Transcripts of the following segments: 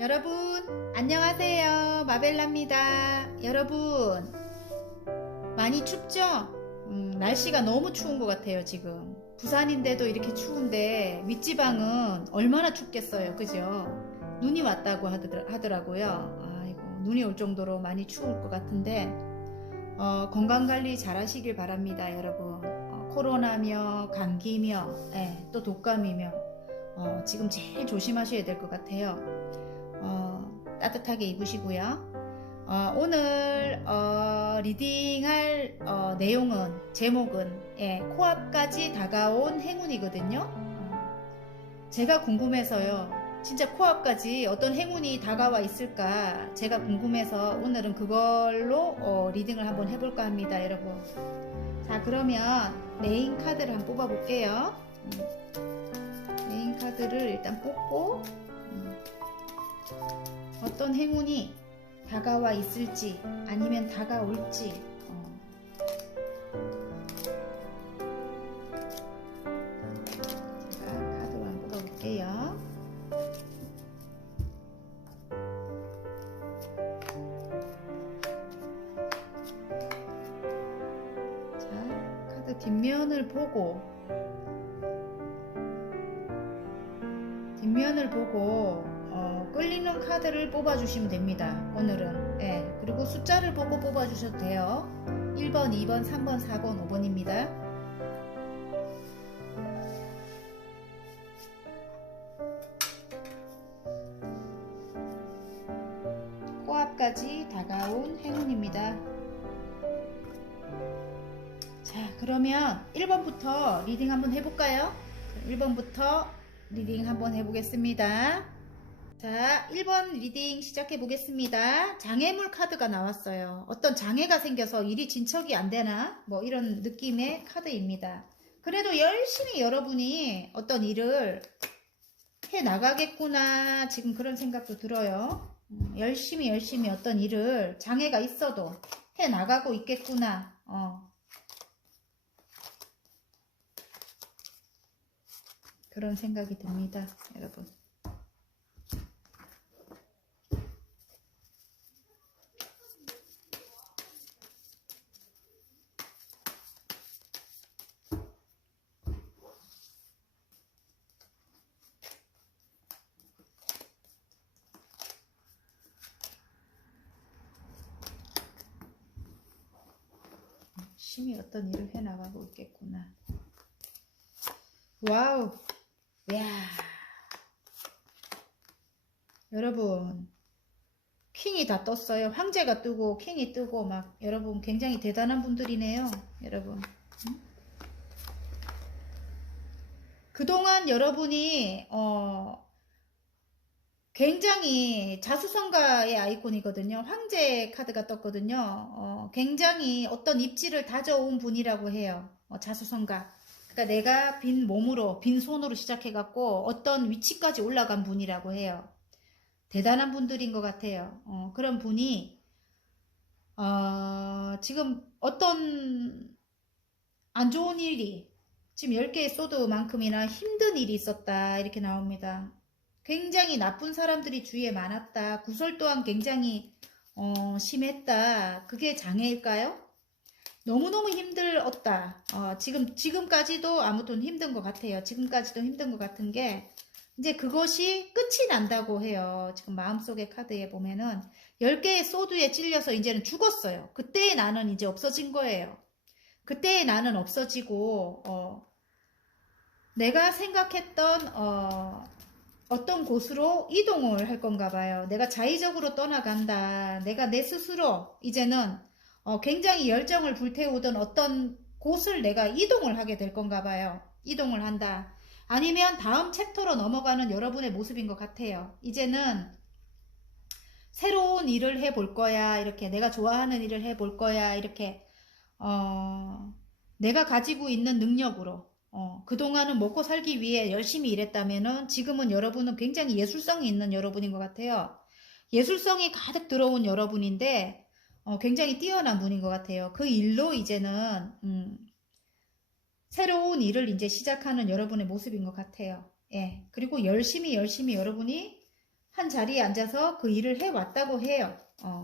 여러분 안녕하세요. 마벨라입니다. 여러분 많이 춥죠? 날씨가 너무 추운 것 같아요. 지금 부산인데도 이렇게 추운데 윗지방은 얼마나 춥겠어요. 그죠? 눈이 왔다고 하더라고요. 아이고, 눈이 올 정도로 많이 추울 것 같은데 건강관리 잘 하시길 바랍니다. 여러분 코로나며 감기며 또 독감이며 지금 제일 조심하셔야 될 것 같아요. 따뜻하게 입으시고요. 오늘 리딩할 내용은 제목은 코앞까지 다가온 행운이거든요. 제가 궁금해서요. 진짜 코앞까지 어떤 행운이 다가와 있을까 제가 궁금해서 오늘은 그걸로 리딩을 한번 해볼까 합니다. 여러분. 자, 그러면 메인 카드를 한번 뽑아 볼게요. 메인 카드를 일단 뽑고 어떤 행운이 다가와 있을지 아니면 다가올지 제가 카드를 한번 뽑아볼게요. 자, 카드 뒷면을 보고 끌리는 카드를 뽑아주시면 됩니다. 오늘은. 그리고 숫자를 보고 뽑아주셔도 돼요. 1번, 2번, 3번, 4번, 5번입니다. 코앞까지 다가온 행운입니다. 자, 그러면 1번부터 리딩 한번 해볼까요? 1번부터 리딩 한번 해보겠습니다. 자, 1번 리딩 시작해 보겠습니다. 장애물 카드가 나왔어요. 어떤 장애가 생겨서 일이 진척이 안 되나? 뭐 이런 느낌의 카드입니다. 그래도 열심히 여러분이 어떤 일을 해 나가겠구나. 지금 그런 생각도 들어요. 열심히 어떤 일을 장애가 있어도 해 나가고 있겠구나. 그런 생각이 듭니다. 여러분. 열심히 어떤 일을 해나가고 있겠구나. 와우. 야, 여러분 킹이 다 떴어요. 황제가 뜨고 킹이 뜨고 막 여러분 굉장히 대단한 분들이네요. 여러분. 그동안 여러분이 굉장히 자수성가의 아이콘이거든요. 황제 카드가 떴거든요. 굉장히 어떤 입지를 다져온 분이라고 해요. 자수성가. 그러니까 내가 빈 몸으로, 빈 손으로 시작해갖고 어떤 위치까지 올라간 분이라고 해요. 대단한 분들인 것 같아요. 그런 분이 지금 어떤 안 좋은 일이 지금 10개의 소드만큼이나 힘든 일이 있었다 이렇게 나옵니다. 굉장히 나쁜 사람들이 주위에 많았다. 구설 또한 굉장히 심했다. 그게 장애일까요? 너무너무 힘들었다. 지금까지도 아무튼 힘든 것 같아요. 지금까지도 힘든 것 같은 게 이제 그것이 끝이 난다고 해요. 지금 마음속의 카드에 보면은 10개의 소드에 찔려서 이제는 죽었어요. 그때의 나는 이제 없어진 거예요. 그때의 나는 없어지고 내가 생각했던 어떤 곳으로 이동을 할 건가 봐요. 내가 자의적으로 떠나간다. 내가 내 스스로 이제는 굉장히 열정을 불태우던 어떤 곳을 내가 이동을 하게 될 건가 봐요. 이동을 한다. 아니면 다음 챕터로 넘어가는 여러분의 모습인 것 같아요. 이제는 새로운 일을 해볼 거야. 이렇게 내가 좋아하는 일을 해볼 거야. 이렇게 내가 가지고 있는 능력으로 그동안은 먹고 살기 위해 열심히 일했다면은 지금은 여러분은 굉장히 예술성이 있는 여러분인 것 같아요. 예술성이 가득 들어온 여러분인데 굉장히 뛰어난 분인 것 같아요. 그 일로 이제는 새로운 일을 이제 시작하는 여러분의 모습인 것 같아요. 예. 그리고 열심히 여러분이 한 자리에 앉아서 그 일을 해왔다고 해요.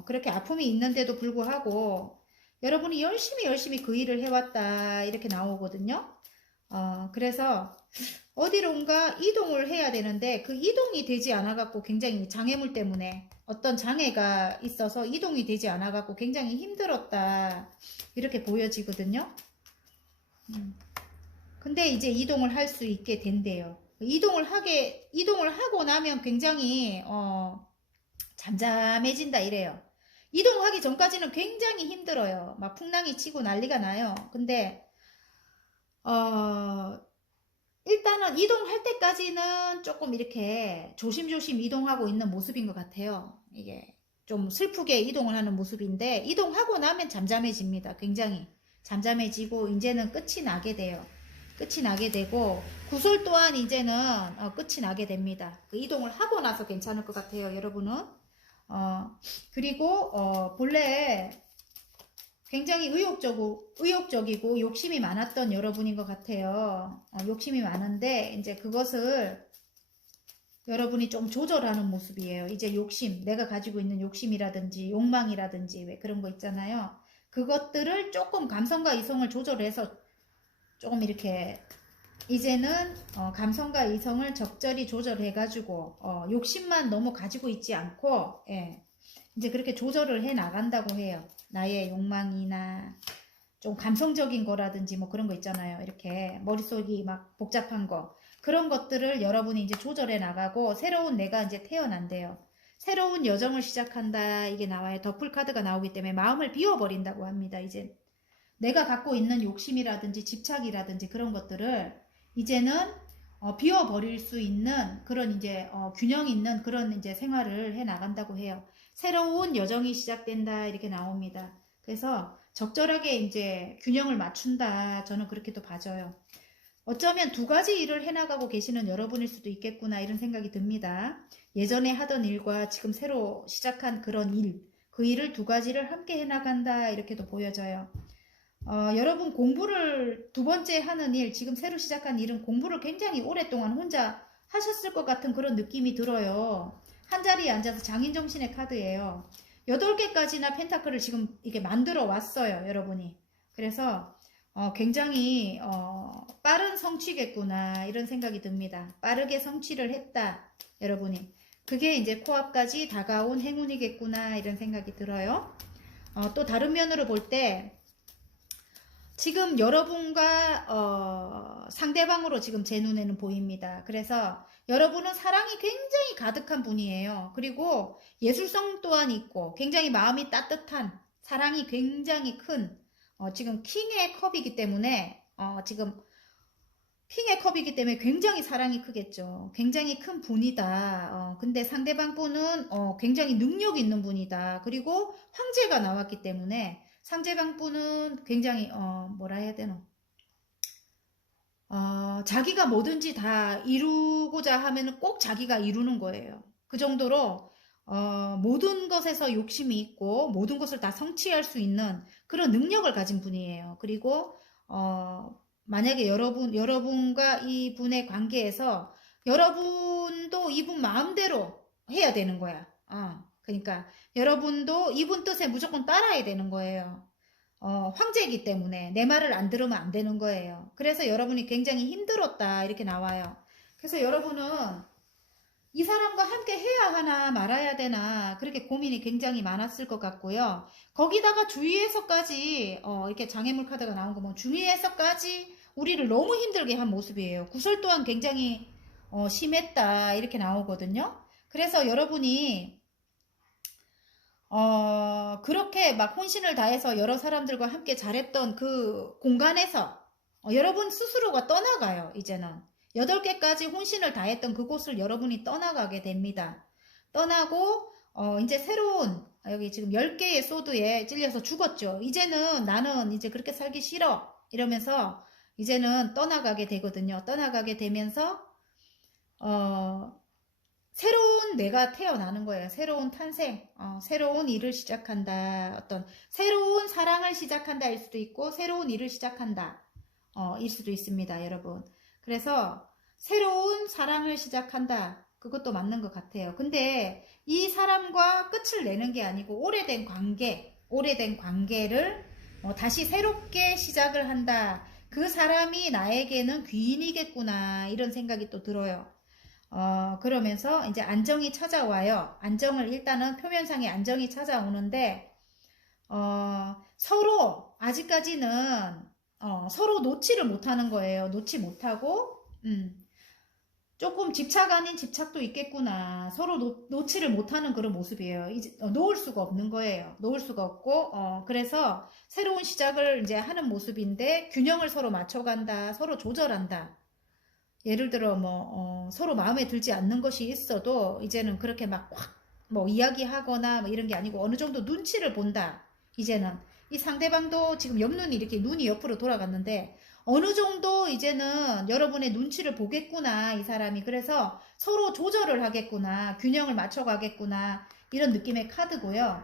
그렇게 아픔이 있는데도 불구하고 여러분이 열심히 그 일을 해왔다 이렇게 나오거든요. 그래서 어디론가 이동을 해야 되는데 그 이동이 되지 않아 갖고 굉장히 장애물 때문에 어떤 장애가 있어서 이동이 되지 않아 갖고 굉장히 힘들었다 이렇게 보여지거든요. 근데 이제 이동을 할 수 있게 된대요. 이동을 하고 나면 굉장히 잠잠해진다 이래요. 이동하기 전까지는 굉장히 힘들어요. 막 풍랑이 치고 난리가 나요. 근데 일단은 이동할 때까지는 조금 이렇게 조심조심 이동하고 있는 모습인 것 같아요. 이게 좀 슬프게 이동을 하는 모습인데 이동하고 나면 잠잠해집니다. 굉장히 잠잠해지고 이제는 끝이 나게 돼요. 끝이 나게 되고 구설 또한 이제는 끝이 나게 됩니다. 그 이동을 하고 나서 괜찮을 것 같아요. 여러분은 그리고 본래 굉장히 의욕적이고 욕심이 많았던 여러분인 것 같아요. 욕심이 많은데 이제 그것을 여러분이 좀 조절하는 모습이에요. 이제 욕심, 내가 가지고 있는 욕심이라든지 욕망이라든지 왜 그런 거 있잖아요. 그것들을 조금 감성과 이성을 조절해서 조금 이렇게 이제는 감성과 이성을 적절히 조절해가지고 욕심만 너무 가지고 있지 않고 이제 그렇게 조절을 해 나간다고 해요. 나의 욕망이나 좀 감성적인 거라든지 뭐 그런 거 있잖아요. 이렇게 머릿속이 막 복잡한 거 그런 것들을 여러분이 이제 조절해 나가고 새로운 내가 이제 태어난대요. 새로운 여정을 시작한다 이게 나와요. 더풀 카드가 나오기 때문에 마음을 비워버린다고 합니다. 이제 내가 갖고 있는 욕심이라든지 집착이라든지 그런 것들을 이제는 비워버릴 수 있는 그런 이제 균형 있는 그런 이제 생활을 해 나간다고 해요. 새로운 여정이 시작된다 이렇게 나옵니다. 그래서 적절하게 이제 균형을 맞춘다 저는 그렇게도 봐져요. 어쩌면 두 가지 일을 해나가고 계시는 여러분일 수도 있겠구나 이런 생각이 듭니다. 예전에 하던 일과 지금 새로 시작한 그런 일, 그 일을 두 가지를 함께 해나간다 이렇게도 보여져요. 여러분 공부를 두 번째 하는 일, 지금 새로 시작한 일은 공부를 굉장히 오랫동안 혼자 하셨을 것 같은 그런 느낌이 들어요. 한 자리에 앉아서 장인정신의 카드예요. 8개까지나 펜타클을 지금 이게 만들어 왔어요, 여러분이. 그래서 굉장히 빠른 성취겠구나 이런 생각이 듭니다. 빠르게 성취를 했다, 여러분이. 그게 이제 코앞까지 다가온 행운이겠구나 이런 생각이 들어요. 또 다른 면으로 볼 때 지금 여러분과 상대방으로 지금 제 눈에는 보입니다. 그래서 여러분은 사랑이 굉장히 가득한 분이에요. 그리고 예술성 또한 있고 굉장히 마음이 따뜻한 사랑이 굉장히 큰 지금 킹의 컵이기 때문에 지금 킹의 컵이기 때문에 굉장히 사랑이 크겠죠. 굉장히 큰 분이다. 근데 상대방 분은 굉장히 능력 있는 분이다. 그리고 황제가 나왔기 때문에 상대방 분은 굉장히 뭐라 해야 되노? 자기가 뭐든지 다 이루고자 하면 꼭 자기가 이루는 거예요. 그 정도로 모든 것에서 욕심이 있고 모든 것을 다 성취할 수 있는 그런 능력을 가진 분이에요. 그리고 만약에 여러분과 이분의 관계에서 여러분도 이분 마음대로 해야 되는 거야. 그러니까 여러분도 이분 뜻에 무조건 따라야 되는 거예요. 황제이기 때문에 내 말을 안 들으면 안 되는 거예요. 그래서 여러분이 굉장히 힘들었다 이렇게 나와요. 그래서 여러분은 이 사람과 함께 해야 하나 말아야 되나 그렇게 고민이 굉장히 많았을 것 같고요. 거기다가 주위에서까지 이렇게 장애물 카드가 나온 거 보면 주위에서까지 우리를 너무 힘들게 한 모습이에요. 구설 또한 굉장히 심했다 이렇게 나오거든요. 그래서 여러분이 그렇게 막 혼신을 다해서 여러 사람들과 함께 잘했던 그 공간에서 여러분 스스로가 떠나가요. 이제는 8개까지 혼신을 다했던 그곳을 여러분이 떠나가게 됩니다. 떠나고 이제 새로운 여기 지금 10개의 소드에 찔려서 죽었죠. 이제는 나는 이제 그렇게 살기 싫어 이러면서 이제는 떠나가게 되거든요. 떠나가게 되면서 새로운 내가 태어나는 거예요. 새로운 탄생, 새로운 일을 시작한다. 어떤 새로운 사랑을 시작한다 일 수도 있고 새로운 일을 시작한다 일 수도 있습니다. 여러분. 그래서 새로운 사랑을 시작한다. 그것도 맞는 것 같아요. 근데 이 사람과 끝을 내는 게 아니고 오래된 관계를 다시 새롭게 시작을 한다. 그 사람이 나에게는 귀인이겠구나. 이런 생각이 또 들어요. 그러면서 이제 안정이 찾아와요. 안정을 일단은 표면상의 안정이 찾아오는데, 서로 아직까지는 서로 놓지를 못하는 거예요. 놓지 못하고, 조금 집착 아닌 집착도 있겠구나. 서로 놓지를 못하는 그런 모습이에요. 이제 놓을 수가 없는 거예요. 놓을 수가 없고, 그래서 새로운 시작을 이제 하는 모습인데 균형을 서로 맞춰간다. 서로 조절한다. 예를 들어 서로 마음에 들지 않는 것이 있어도 이제는 그렇게 막 확 이야기하거나 뭐 이런 게 아니고 어느 정도 눈치를 본다. 이제는 이 상대방도 지금 옆눈이 이렇게 눈이 옆으로 돌아갔는데 어느 정도 이제는 여러분의 눈치를 보겠구나, 이 사람이. 그래서 서로 조절을 하겠구나, 균형을 맞춰가겠구나, 이런 느낌의 카드고요.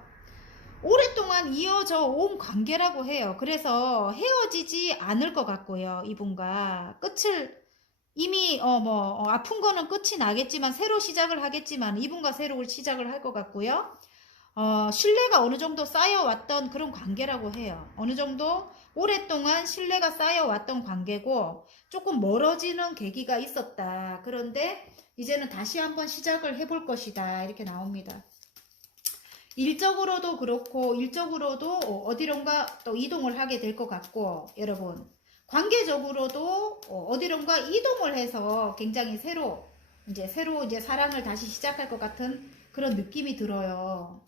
오랫동안 이어져 온 관계라고 해요. 그래서 헤어지지 않을 것 같고요. 이분과 끝을 이미 아픈 거는 끝이 나겠지만 새로 시작을 하겠지만 이분과 새로 시작을 할 것 같고요. 신뢰가 어느 정도 쌓여왔던 그런 관계라고 해요. 어느 정도 오랫동안 신뢰가 쌓여왔던 관계고 조금 멀어지는 계기가 있었다. 그런데 이제는 다시 한번 시작을 해볼 것이다. 이렇게 나옵니다. 일적으로도 그렇고 일적으로도 어디론가 또 이동을 하게 될 것 같고, 여러분 관계적으로도 어디론가 이동을 해서 굉장히 새로 이제 사랑을 다시 시작할 것 같은 그런 느낌이 들어요.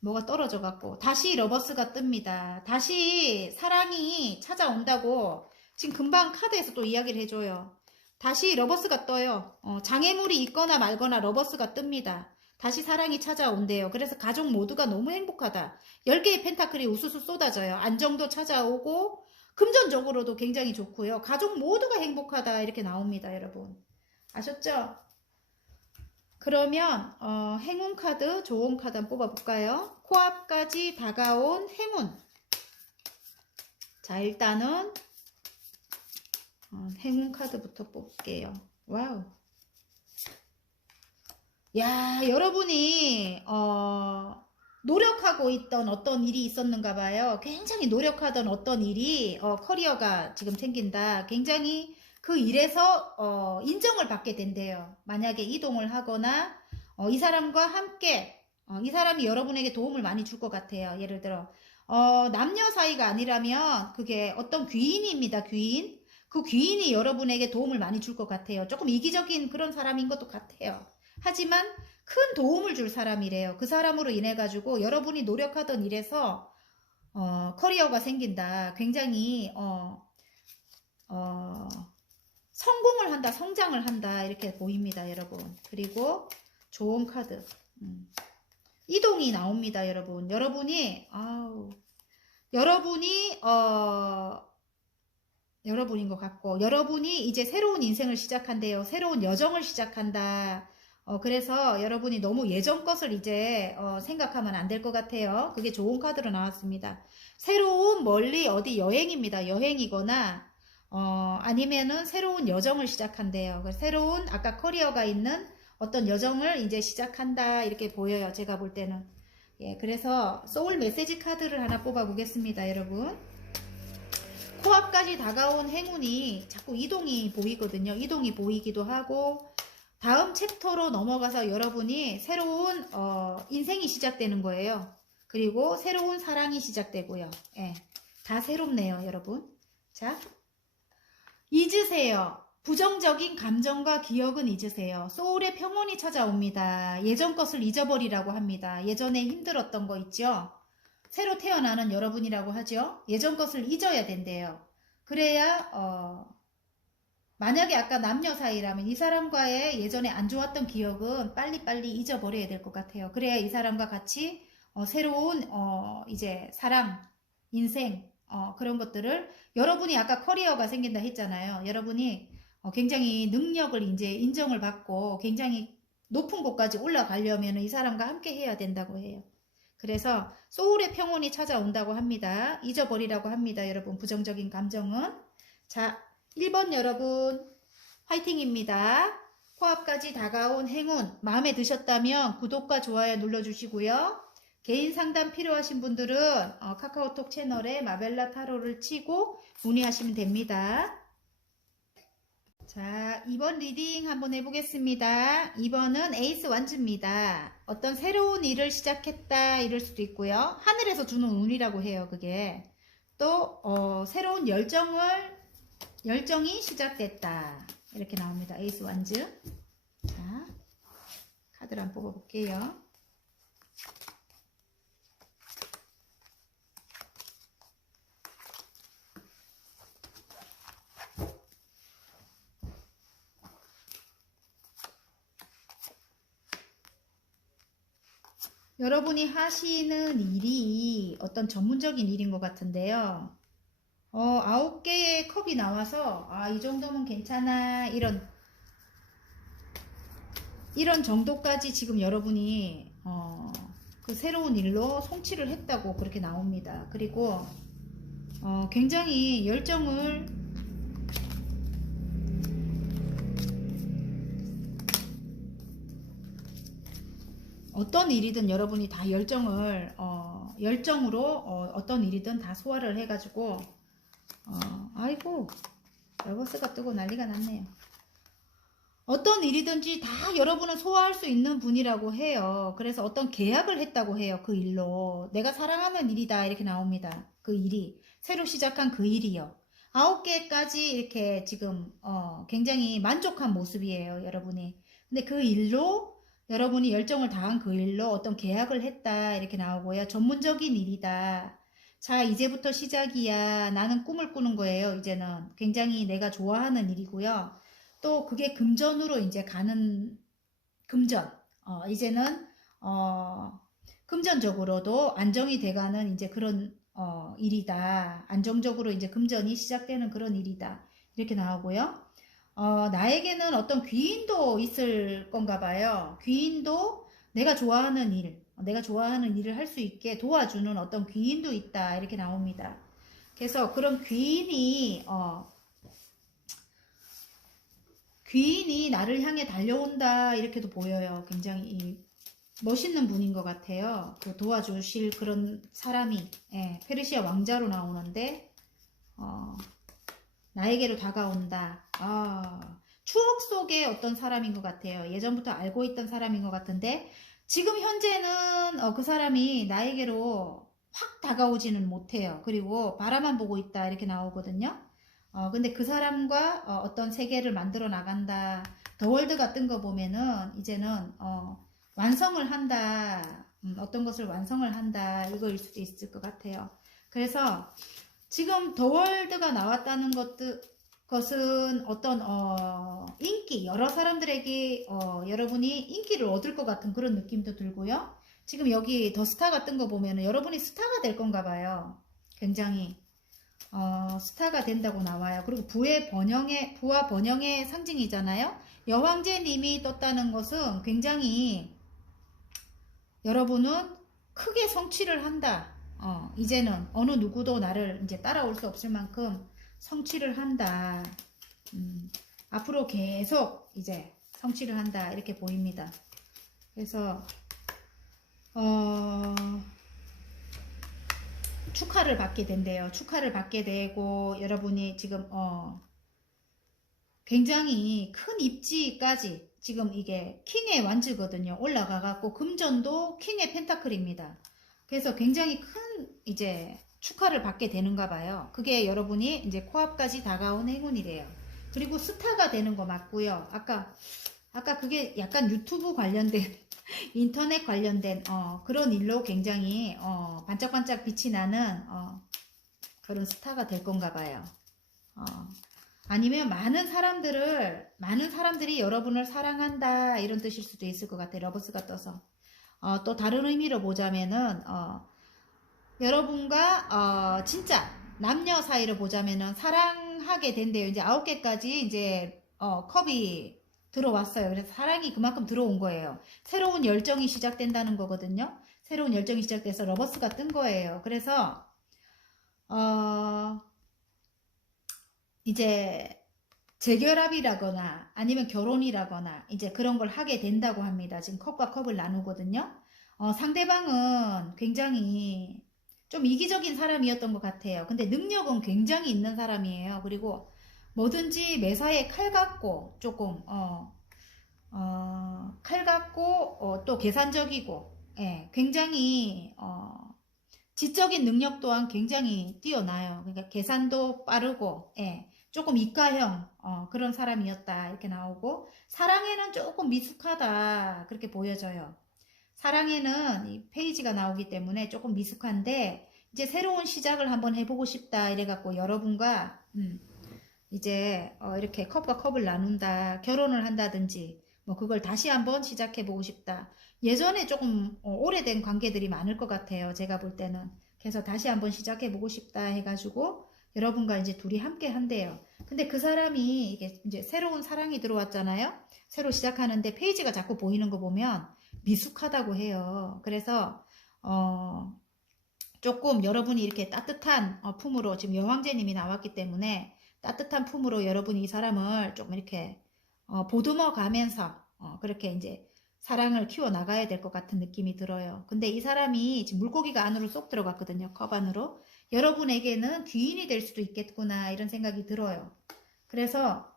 뭐가 떨어져 갖고 다시 러버스가 뜹니다. 다시 사랑이 찾아온다고 지금 금방 카드에서 또 이야기를 해줘요. 다시 러버스가 떠요. 장애물이 있거나 말거나 러버스가 뜹니다. 다시 사랑이 찾아온대요. 그래서 가족 모두가 너무 행복하다. 10개의 펜타클이 우수수 쏟아져요. 안정도 찾아오고 금전적으로도 굉장히 좋고요. 가족 모두가 행복하다 이렇게 나옵니다. 여러분 아셨죠? 그러면 행운 카드, 좋은 카드 한번 뽑아볼까요? 코앞까지 다가온 행운. 자, 일단은 행운 카드부터 뽑을게요. 와우. 야, 여러분이 노력하고 있던 어떤 일이 있었는가 봐요. 굉장히 노력하던 어떤 일이 커리어가 지금 생긴다. 굉장히 그 일에서 인정을 받게 된대요. 만약에 이동을 하거나 이 사람과 함께 이 사람이 여러분에게 도움을 많이 줄 것 같아요. 예를 들어 남녀 사이가 아니라면 그게 어떤 귀인입니다. 귀인. 그 귀인이 여러분에게 도움을 많이 줄 것 같아요. 조금 이기적인 그런 사람인 것도 같아요. 하지만 큰 도움을 줄 사람이래요. 그 사람으로 인해 가지고 여러분이 노력하던 일에서 커리어가 생긴다. 굉장히 성공을 한다, 성장을 한다 이렇게 보입니다, 여러분. 그리고 좋은 카드. 이동이 나옵니다, 여러분. 여러분인 것 같고, 여러분이 이제 새로운 인생을 시작한대요. 새로운 여정을 시작한다. 그래서 여러분이 너무 예전 것을 이제 생각하면 안 될 것 같아요. 그게 좋은 카드로 나왔습니다. 새로운 멀리 어디 여행입니다. 여행이거나 아니면은 새로운 여정을 시작한대요. 새로운 아까 커리어가 있는 어떤 여정을 이제 시작한다 이렇게 보여요. 제가 볼 때는. 예, 그래서 소울 메시지 카드를 하나 뽑아 보겠습니다, 여러분. 코앞까지 다가온 행운이 자꾸 이동이 보이거든요. 이동이 보이기도 하고 다음 챕터로 넘어가서 여러분이 새로운 인생이 시작되는 거예요. 그리고 새로운 사랑이 시작되고요. 예, 다 새롭네요, 여러분. 자, 잊으세요. 부정적인 감정과 기억은 잊으세요. 소울의 평온이 찾아옵니다. 예전 것을 잊어버리라고 합니다. 예전에 힘들었던 거 있죠? 새로 태어나는 여러분이라고 하죠? 예전 것을 잊어야 된대요. 그래야 만약에 아까 남녀 사이라면 이 사람과의 예전에 안 좋았던 기억은 빨리빨리 잊어버려야 될 것 같아요. 그래야 이 사람과 같이 새로운 이제 사랑, 인생 그런 것들을 여러분이 아까 커리어가 생긴다 했잖아요. 여러분이 굉장히 능력을 이제 인정을 받고 굉장히 높은 곳까지 올라가려면 이 사람과 함께 해야 된다고 해요. 그래서 소울의 평온이 찾아온다고 합니다. 잊어버리라고 합니다. 여러분 부정적인 감정은. 자, 1번 여러분 화이팅입니다. 코앞까지 다가온 행운 마음에 드셨다면 구독과 좋아요 눌러주시고요. 개인 상담 필요하신 분들은 카카오톡 채널에 마벨라 타로를 치고 문의하시면 됩니다. 자, 2번 리딩 한번 해보겠습니다. 2번은 에이스 완즈입니다. 어떤 새로운 일을 시작했다 이럴 수도 있고요. 하늘에서 주는 운이라고 해요. 그게 또 새로운 열정이 시작됐다 이렇게 나옵니다. 에이스 완즈. 자, 카드를 한번 뽑아볼게요. 여러분이 하시는 일이 어떤 전문적인 일인 것 같은데요. 9개의 컵이 나와서 이 정도면 괜찮아 이런 정도까지 지금 여러분이 그 새로운 일로 성취를 했다고 그렇게 나옵니다. 그리고 굉장히 열정을 어떤 일이든 여러분이 다 열정으로 어떤 일이든 다 소화를 해가지고 아이고 러버스가 뜨고 난리가 났네요. 어떤 일이든지 다 여러분은 소화할 수 있는 분이라고 해요. 그래서 어떤 계약을 했다고 해요. 그 일로 내가 사랑하는 일이다 이렇게 나옵니다. 그 일이 새로 시작한 그 일이요. 9개까지 이렇게 지금 굉장히 만족한 모습이에요. 여러분이. 근데 그 일로 여러분이 열정을 다한 그 일로 어떤 계약을 했다 이렇게 나오고요. 전문적인 일이다. 자, 이제부터 시작이야. 나는 꿈을 꾸는 거예요. 이제는 굉장히 내가 좋아하는 일이고요. 또 그게 금전으로 이제 가는 금전. 이제는 금전적으로도 안정이 돼가는 이제 그런 일이다. 안정적으로 이제 금전이 시작되는 그런 일이다. 이렇게 나오고요. 나에게는 어떤 귀인도 있을 건가 봐요. 귀인도 내가 좋아하는 일을 할 수 있게 도와주는 어떤 귀인도 있다. 이렇게 나옵니다. 그래서 그런 귀인이 나를 향해 달려온다. 이렇게도 보여요. 굉장히 멋있는 분인 것 같아요. 그 도와주실 그런 사람이 페르시아 왕자로 나오는데 나에게로 다가온다. 추억 속의 어떤 사람인 것 같아요. 예전부터 알고 있던 사람인 것 같은데 지금 현재는 그 사람이 나에게로 확 다가오지는 못해요. 그리고 바라만 보고 있다 이렇게 나오거든요. 근데 그 사람과 어떤 세계를 만들어 나간다. 더 월드가 뜬 거 보면은 이제는 완성을 한다. 어떤 것을 완성을 한다. 이거일 수도 있을 것 같아요. 그래서 지금 더 월드가 나왔다는 것은 어떤 인기, 여러 사람들에게 여러분이 인기를 얻을 것 같은 그런 느낌도 들고요. 지금 여기 더 스타가 뜬 거 보면은 여러분이 스타가 될 건가 봐요. 굉장히 스타가 된다고 나와요. 그리고 부와 번영의 상징이잖아요. 여왕제님이 떴다는 것은 굉장히 여러분은 크게 성취를 한다. 이제는 어느 누구도 나를 이제 따라올 수 없을 만큼 성취를 한다. 앞으로 계속 이제 성취를 한다. 이렇게 보입니다. 그래서 축하를 받게 된대요. 축하를 받게 되고 여러분이 지금 굉장히 큰 입지까지 지금 이게 킹의 완즈거든요. 올라가 갖고 금전도 킹의 펜타클입니다. 그래서 굉장히 큰 이제 축하를 받게 되는가 봐요. 그게 여러분이 이제 코앞까지 다가온 행운이래요. 그리고 스타가 되는 거 맞고요. 아까 그게 약간 유튜브 관련된 인터넷 관련된 그런 일로 굉장히 반짝반짝 빛이 나는 그런 스타가 될 건가 봐요. 아니면 많은 사람들이 여러분을 사랑한다 이런 뜻일 수도 있을 것 같아요. 러버스가 떠서 또 다른 의미로 보자면은 여러분과 진짜 남녀 사이를 보자면은 사랑하게 된대요. 이제 9개까지 이제 컵이 들어왔어요. 그래서 사랑이 그만큼 들어온 거예요. 새로운 열정이 시작된다는 거거든요. 새로운 열정이 시작돼서 러버스가 뜬 거예요. 그래서 이제 재결합이라거나 아니면 결혼이라거나 이제 그런 걸 하게 된다고 합니다. 지금 컵과 컵을 나누거든요. 상대방은 굉장히 좀 이기적인 사람이었던 것 같아요. 근데 능력은 굉장히 있는 사람이에요. 그리고 뭐든지 매사에 칼 같고 조금 칼 같고 또 계산적이고 예, 굉장히 지적인 능력 또한 굉장히 뛰어나요. 그러니까 계산도 빠르고 예, 조금 이과형 그런 사람이었다 이렇게 나오고 사랑에는 조금 미숙하다 그렇게 보여져요. 사랑에는 이 페이지가 나오기 때문에 조금 미숙한데 이제 새로운 시작을 한번 해보고 싶다 이래갖고 여러분과 이제 이렇게 컵과 컵을 나눈다 결혼을 한다든지 뭐 그걸 다시 한번 시작해보고 싶다. 예전에 조금 오래된 관계들이 많을 것 같아요. 제가 볼 때는. 그래서 다시 한번 시작해보고 싶다 해가지고 여러분과 이제 둘이 함께 한대요. 근데 그 사람이 이게 이제 새로운 사랑이 들어왔잖아요. 새로 시작하는데 페이지가 자꾸 보이는 거 보면 미숙하다고 해요. 그래서 조금 여러분이 이렇게 따뜻한 품으로 지금 여왕제님이 나왔기 때문에 따뜻한 품으로 여러분이 이 사람을 조금 이렇게 보듬어 가면서 그렇게 이제 사랑을 키워 나가야 될 것 같은 느낌이 들어요. 근데 이 사람이 지금 물고기가 안으로 쏙 들어갔거든요. 컵 안으로. 여러분에게는 귀인이 될 수도 있겠구나 이런 생각이 들어요. 그래서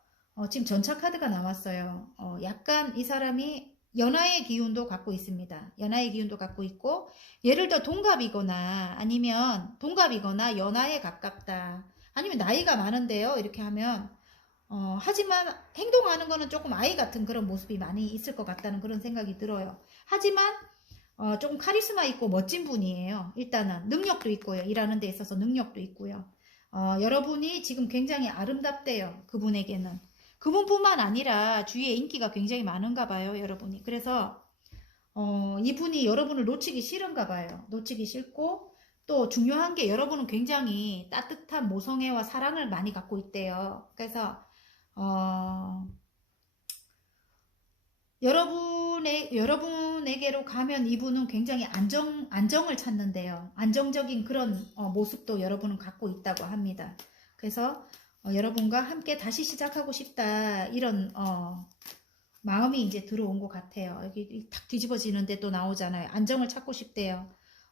지금 전차 카드가 나왔어요. 약간 이 사람이 연하의 기운도 갖고 있습니다. 연하의 기운도 갖고 있고 예를 들어 동갑이거나 아니면 동갑이거나 연하에 가깝다. 아니면 나이가 많은데요. 이렇게 하면 하지만 행동하는 거는 조금 아이 같은 그런 모습이 많이 있을 것 같다는 그런 생각이 들어요. 하지만 조금 카리스마 있고 멋진 분이에요. 일단은 능력도 있고요. 일하는 데 있어서 능력도 있고요. 여러분이 지금 굉장히 아름답대요. 그분에게는. 그분뿐만 아니라 주위에 인기가 굉장히 많은가 봐요. 여러분이. 그래서 이분이 여러분을 놓치기 싫은가 봐요. 놓치기 싫고 또 중요한 게 여러분은 굉장히 따뜻한 모성애와 사랑을 많이 갖고 있대요. 그래서 여러분에게로 가면 이분은 굉장히 안정을 찾는데요. 안정적인 그런 모습도 여러분은 갖고 있다고 합니다. 그래서 여러분과 함께 다시 시작하고 싶다 이런 마음이 이제 들어온 것 같아요. 여기 탁 뒤집어지는데 또 나오잖아요. 안정을 찾고 싶대요.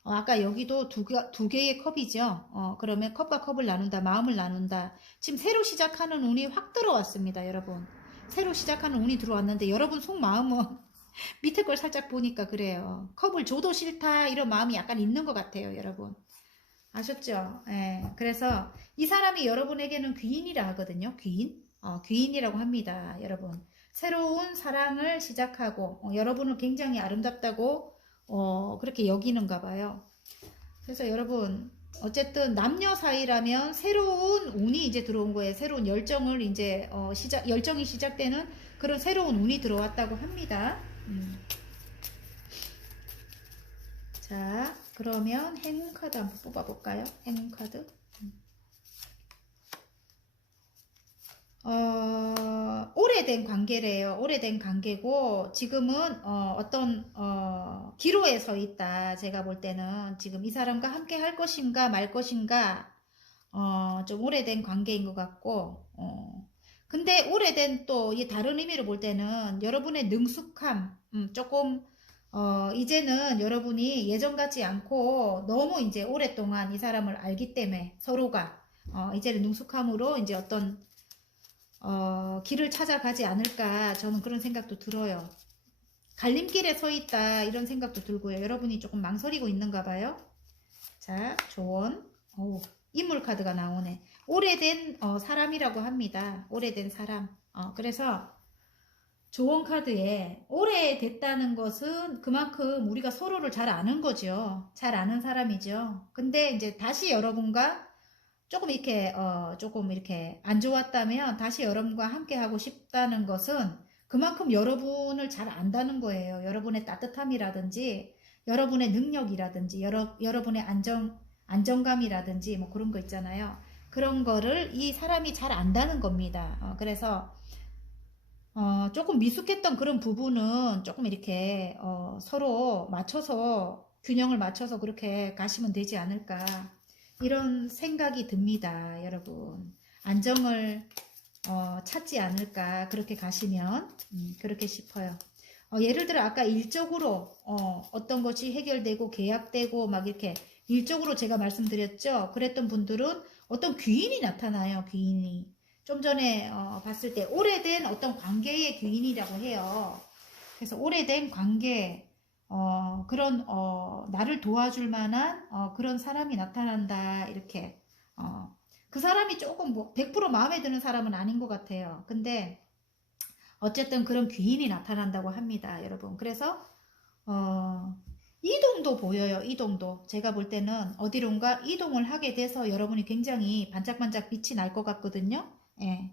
아까 여기도 두 개의 컵이죠. 그러면 컵과 컵을 나눈다, 마음을 나눈다. 지금 새로 시작하는 운이 확 들어왔습니다, 여러분. 새로 시작하는 운이 들어왔는데 여러분 속마음은 밑에 걸 살짝 보니까 그래요. 컵을 줘도 싫다 이런 마음이 약간 있는 것 같아요, 여러분. 아셨죠? 예. 그래서 이 사람이 여러분에게는 귀인이라 하거든요. 귀인. 귀인이라고 합니다, 여러분. 새로운 사랑을 시작하고 여러분은 굉장히 아름답다고 그렇게 여기는가 봐요. 그래서 여러분 어쨌든 남녀 사이라면 새로운 운이 이제 들어온 거예요. 새로운 열정을 이제 열정이 시작되는 그런 새로운 운이 들어왔다고 합니다. 자, 그러면 행운 카드 한번 뽑아볼까요? 행운 카드. 오래된 관계래요. 오래된 관계고 지금은 어떤 기로에 서 있다. 제가 볼 때는 지금 이 사람과 함께 할 것인가 말 것인가 좀 오래된 관계인 것 같고 근데 오래된 또 이 다른 의미로 볼 때는 여러분의 능숙함 조금 이제는 여러분이 예전 같지 않고 너무 이제 오랫동안 이 사람을 알기 때문에 서로가 이제는 능숙함으로 이제 어떤 길을 찾아가지 않을까 저는 그런 생각도 들어요. 갈림길에 서 있다 이런 생각도 들고요. 여러분이 조금 망설이고 있는가 봐요. 자, 조언. 인물 카드가 나오네. 오래된 사람이라고 합니다. 오래된 사람. 그래서 조언 카드에 오래됐다는 것은 그만큼 우리가 서로를 잘 아는 거죠. 잘 아는 사람이죠. 근데 이제 다시 여러분과 조금 이렇게 안 좋았다면 다시 여러분과 함께 하고 싶다는 것은 그만큼 여러분을 잘 안다는 거예요. 여러분의 따뜻함이라든지 여러분의 능력이라든지 여러분의 안정감이라든지 뭐 그런 거 있잖아요. 그런 거를 이 사람이 잘 안다는 겁니다. 그래서 조금 미숙했던 그런 부분은 조금 이렇게 서로 맞춰서 균형을 맞춰서 그렇게 가시면 되지 않을까 이런 생각이 듭니다. 여러분 안정을 찾지 않을까 그렇게 가시면 그렇게 싶어요. 예를 들어 아까 일적으로 어떤 것이 해결되고 계약되고 막 이렇게 일적으로 제가 말씀드렸죠. 그랬던 분들은 어떤 귀인이 나타나요. 귀인이. 좀 전에 봤을 때 오래된 어떤 관계의 귀인이라고 해요. 그래서 오래된 관계 그런 나를 도와줄 만한 그런 사람이 나타난다 이렇게 그 사람이 조금 뭐 100% 마음에 드는 사람은 아닌 것 같아요. 근데 어쨌든 그런 귀인이 나타난다고 합니다, 여러분. 그래서 이동도 보여요. 이동도 제가 볼 때는 어디론가 이동을 하게 돼서 여러분이 굉장히 반짝반짝 빛이 날 것 같거든요. 예.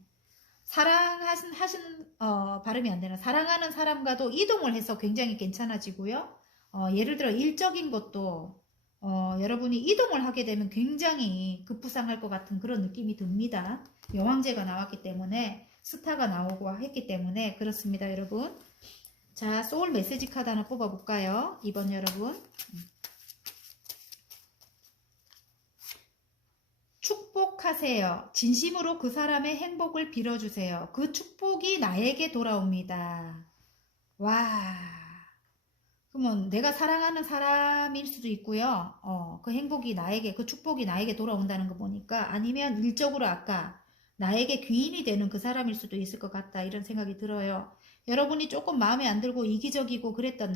발음이 안 되나 사랑하는 사람과도 이동을 해서 굉장히 괜찮아지고요. 예를 들어 일적인 것도 여러분이 이동을 하게 되면 굉장히 급부상할 것 같은 그런 느낌이 듭니다. 여왕제가 나왔기 때문에 스타가 나오고 했기 때문에 그렇습니다, 여러분. 자, 소울 메시지 카드 하나 뽑아볼까요? 2번 여러분. 축복하세요. 진심으로 그 사람의 행복을 빌어주세요. 그 축복이 나에게 돌아옵니다. 와, 그러면 내가 사랑하는 사람일 수도 있고요. 그 행복이 나에게, 그 축복이 나에게 돌아온다는 거 보니까 아니면 일적으로 아까 나에게 귀인이 되는 그 사람일 수도 있을 것 같다 이런 생각이 들어요. 여러분이 조금 마음에 안 들고 이기적이고 그랬던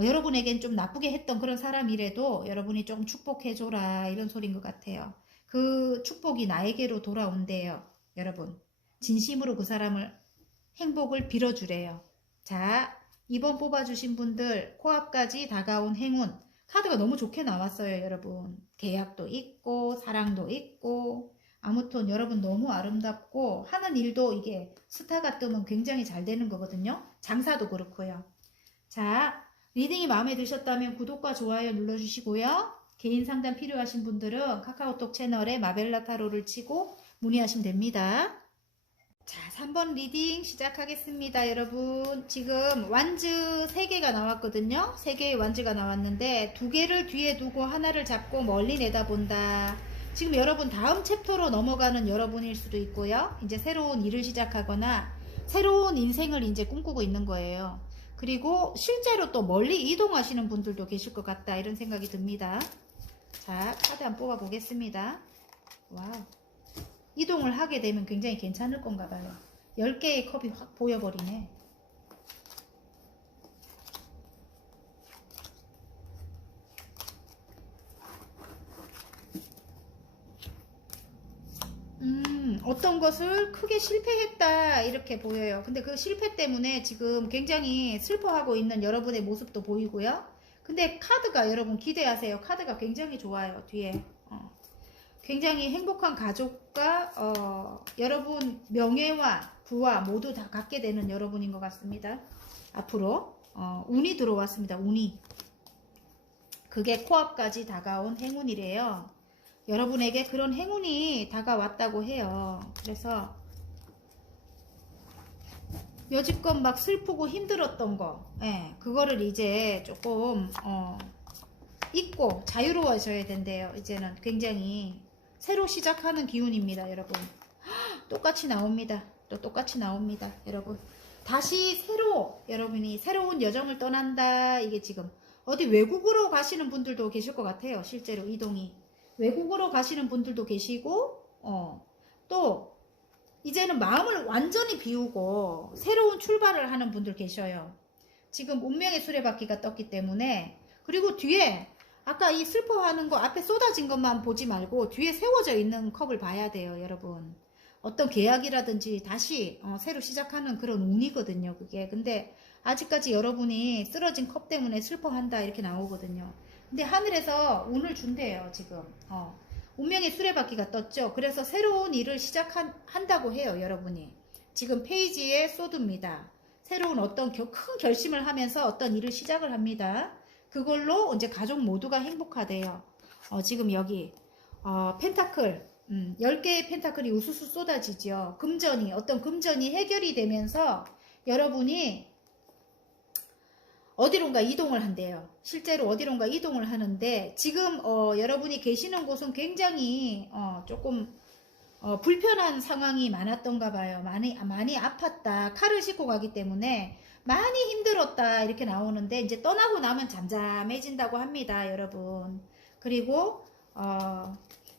여러분에겐 좀 나쁘게 했던 그런 사람이라도 여러분이 좀 축복해줘라 이런 소린 것 같아요. 그 축복이 나에게로 돌아온대요. 여러분 진심으로 그 사람을 행복을 빌어주래요. 자, 2번 뽑아주신 분들 코앞까지 다가온 행운 카드가 너무 좋게 나왔어요. 여러분 계약도 있고 사랑도 있고 아무튼 여러분 너무 아름답고 하는 일도 이게 스타가 뜨면 굉장히 잘 되는 거거든요. 장사도 그렇고요. 자, 리딩이 마음에 드셨다면 구독과 좋아요 눌러주시고요. 개인 상담 필요하신 분들은 카카오톡 채널에 마벨라 타로를 치고 문의하시면 됩니다. 자, 3번 리딩 시작하겠습니다, 여러분. 지금 완즈 3개가 나왔거든요. 3개의 완즈가 나왔는데 2개를 뒤에 두고 하나를 잡고 멀리 내다본다. 지금 여러분 다음 챕터로 넘어가는 여러분일 수도 있고요. 이제 새로운 일을 시작하거나 새로운 인생을 이제 꿈꾸고 있는 거예요. 그리고 실제로 또 멀리 이동하시는 분들도 계실 것 같다 이런 생각이 듭니다. 자, 카드 한번 뽑아 보겠습니다. 와우. 이동을 하게 되면 굉장히 괜찮을 건가 봐요. 10개의 컵이 확 보여버리네. 어떤 것을 크게 실패했다 이렇게 보여요. 근데 그 실패 때문에 지금 굉장히 슬퍼하고 있는 여러분의 모습도 보이고요. 근데 카드가 여러분 기대하세요. 카드가 굉장히 좋아요. 뒤에 굉장히 행복한 가족과 여러분 명예와 부와 모두 다 갖게 되는 여러분인 것 같습니다. 앞으로 운이 들어왔습니다. 운이 그게 코앞까지 다가온 행운이래요. 여러분에게 그런 행운이 다가왔다고 해요. 그래서 여지껏 막 슬프고 힘들었던 거 그거를 이제 조금 잊고 자유로워져야 된대요. 이제는 굉장히 새로 시작하는 기운입니다, 여러분. 똑같이 나옵니다. 또 똑같이 나옵니다, 여러분. 다시 여러분이 새로운 여정을 떠난다. 이게 지금 어디 외국으로 가시는 분들도 계실 것 같아요. 실제로 이동이. 외국으로 가시는 분들도 계시고, 또 이제는 마음을 완전히 비우고 새로운 출발을 하는 분들 계셔요. 지금 운명의 수레바퀴가 떴기 때문에. 그리고 뒤에 아까 이 슬퍼하는 거 앞에 쏟아진 것만 보지 말고 뒤에 세워져 있는 컵을 봐야 돼요, 여러분. 어떤 계약이라든지 다시 새로 시작하는 그런 운이거든요, 그게. 근데 아직까지 여러분이 쓰러진 컵 때문에 슬퍼한다 이렇게 나오거든요. 근데 하늘에서 운을 준대요, 지금. 운명의 수레바퀴가 떴죠. 그래서 새로운 일을 시작한다고 해요, 여러분이. 지금 페이지에 쏟습니다. 새로운 어떤 큰 결심을 하면서 어떤 일을 시작을 합니다. 그걸로 이제 가족 모두가 행복하대요. 지금 여기 펜타클 10개의 펜타클이 우수수 쏟아지죠. 어떤 금전이 해결이 되면서 여러분이 어디론가 이동을 한대요. 실제로 어디론가 이동을 하는데 지금 여러분이 계시는 곳은 굉장히 조금 불편한 상황이 많았던가 봐요. 많이 아팠다. 칼을 싣고 가기 때문에 많이 힘들었다. 이렇게 나오는데, 이제 떠나고 나면 잠잠해진다고 합니다, 여러분. 그리고,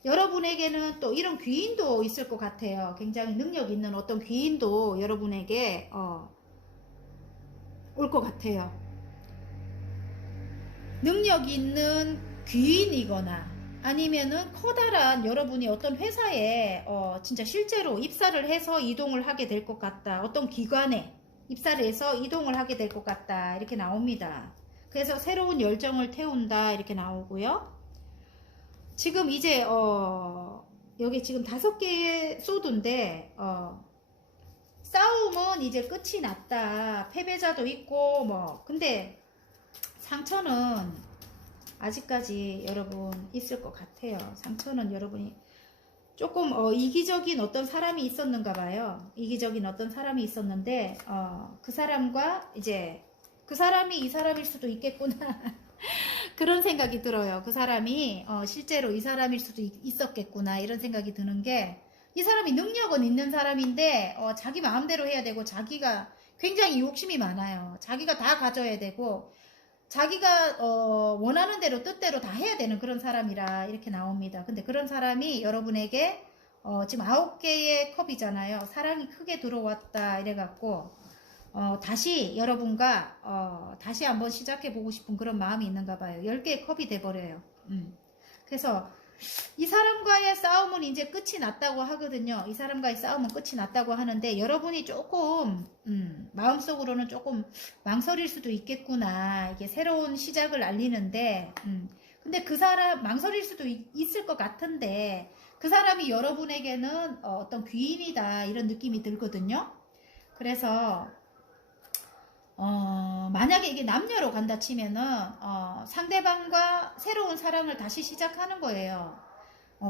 여러분에게는 또 이런 귀인도 있을 것 같아요. 굉장히 능력 있는 어떤 귀인도 여러분에게, 올 것 같아요. 능력 있는 귀인이거나, 아니면은 커다란 여러분이 어떤 회사에 진짜 실제로 입사를 해서 이동을 하게 될 것 같다. 어떤 기관에 입사를 해서 이동을 하게 될 것 같다. 이렇게 나옵니다. 그래서 새로운 열정을 태운다. 이렇게 나오고요. 지금 이제 여기 지금 5개의 소드인데 싸움은 이제 끝이 났다. 패배자도 있고 뭐 근데 상처는 아직까지 여러분 있을 것 같아요. 상처는 여러분이 조금 이기적인 어떤 사람이 있었는가 봐요. 이기적인 어떤 사람이 있었는데 그 사람과 이제 그 사람이 이 사람일 수도 있겠구나. 그런 생각이 들어요. 그 사람이 실제로 이 사람일 수도 있었겠구나. 이런 생각이 드는 게 이 사람이 능력은 있는 사람인데 자기 마음대로 해야 되고 자기가 굉장히 욕심이 많아요. 자기가 다 가져야 되고 자기가 원하는 대로 뜻대로 다 해야 되는 그런 사람이라 이렇게 나옵니다. 근데 그런 사람이 여러분에게 지금 9개의 컵이잖아요. 사랑이 크게 들어왔다 이래갖고 다시 여러분과 다시 한번 시작해보고 싶은 그런 마음이 있는가 봐요. 10개의 컵이 돼버려요. 그래서 이 사람과의 싸움은 이제 끝이 났다고 하거든요. 이 사람과의 싸움은 끝이 났다고 하는데 여러분이 조금 마음속으로는 조금 망설일 수도 있겠구나. 이게 새로운 시작을 알리는데 근데 그 사람 망설일 수도 있을 것 같은데 그 사람이 여러분에게는 어떤 귀인이다 이런 느낌이 들거든요. 그래서 만약에 이게 남녀로 간다 치면은 상대방과 새로운 사랑을 다시 시작하는 거예요.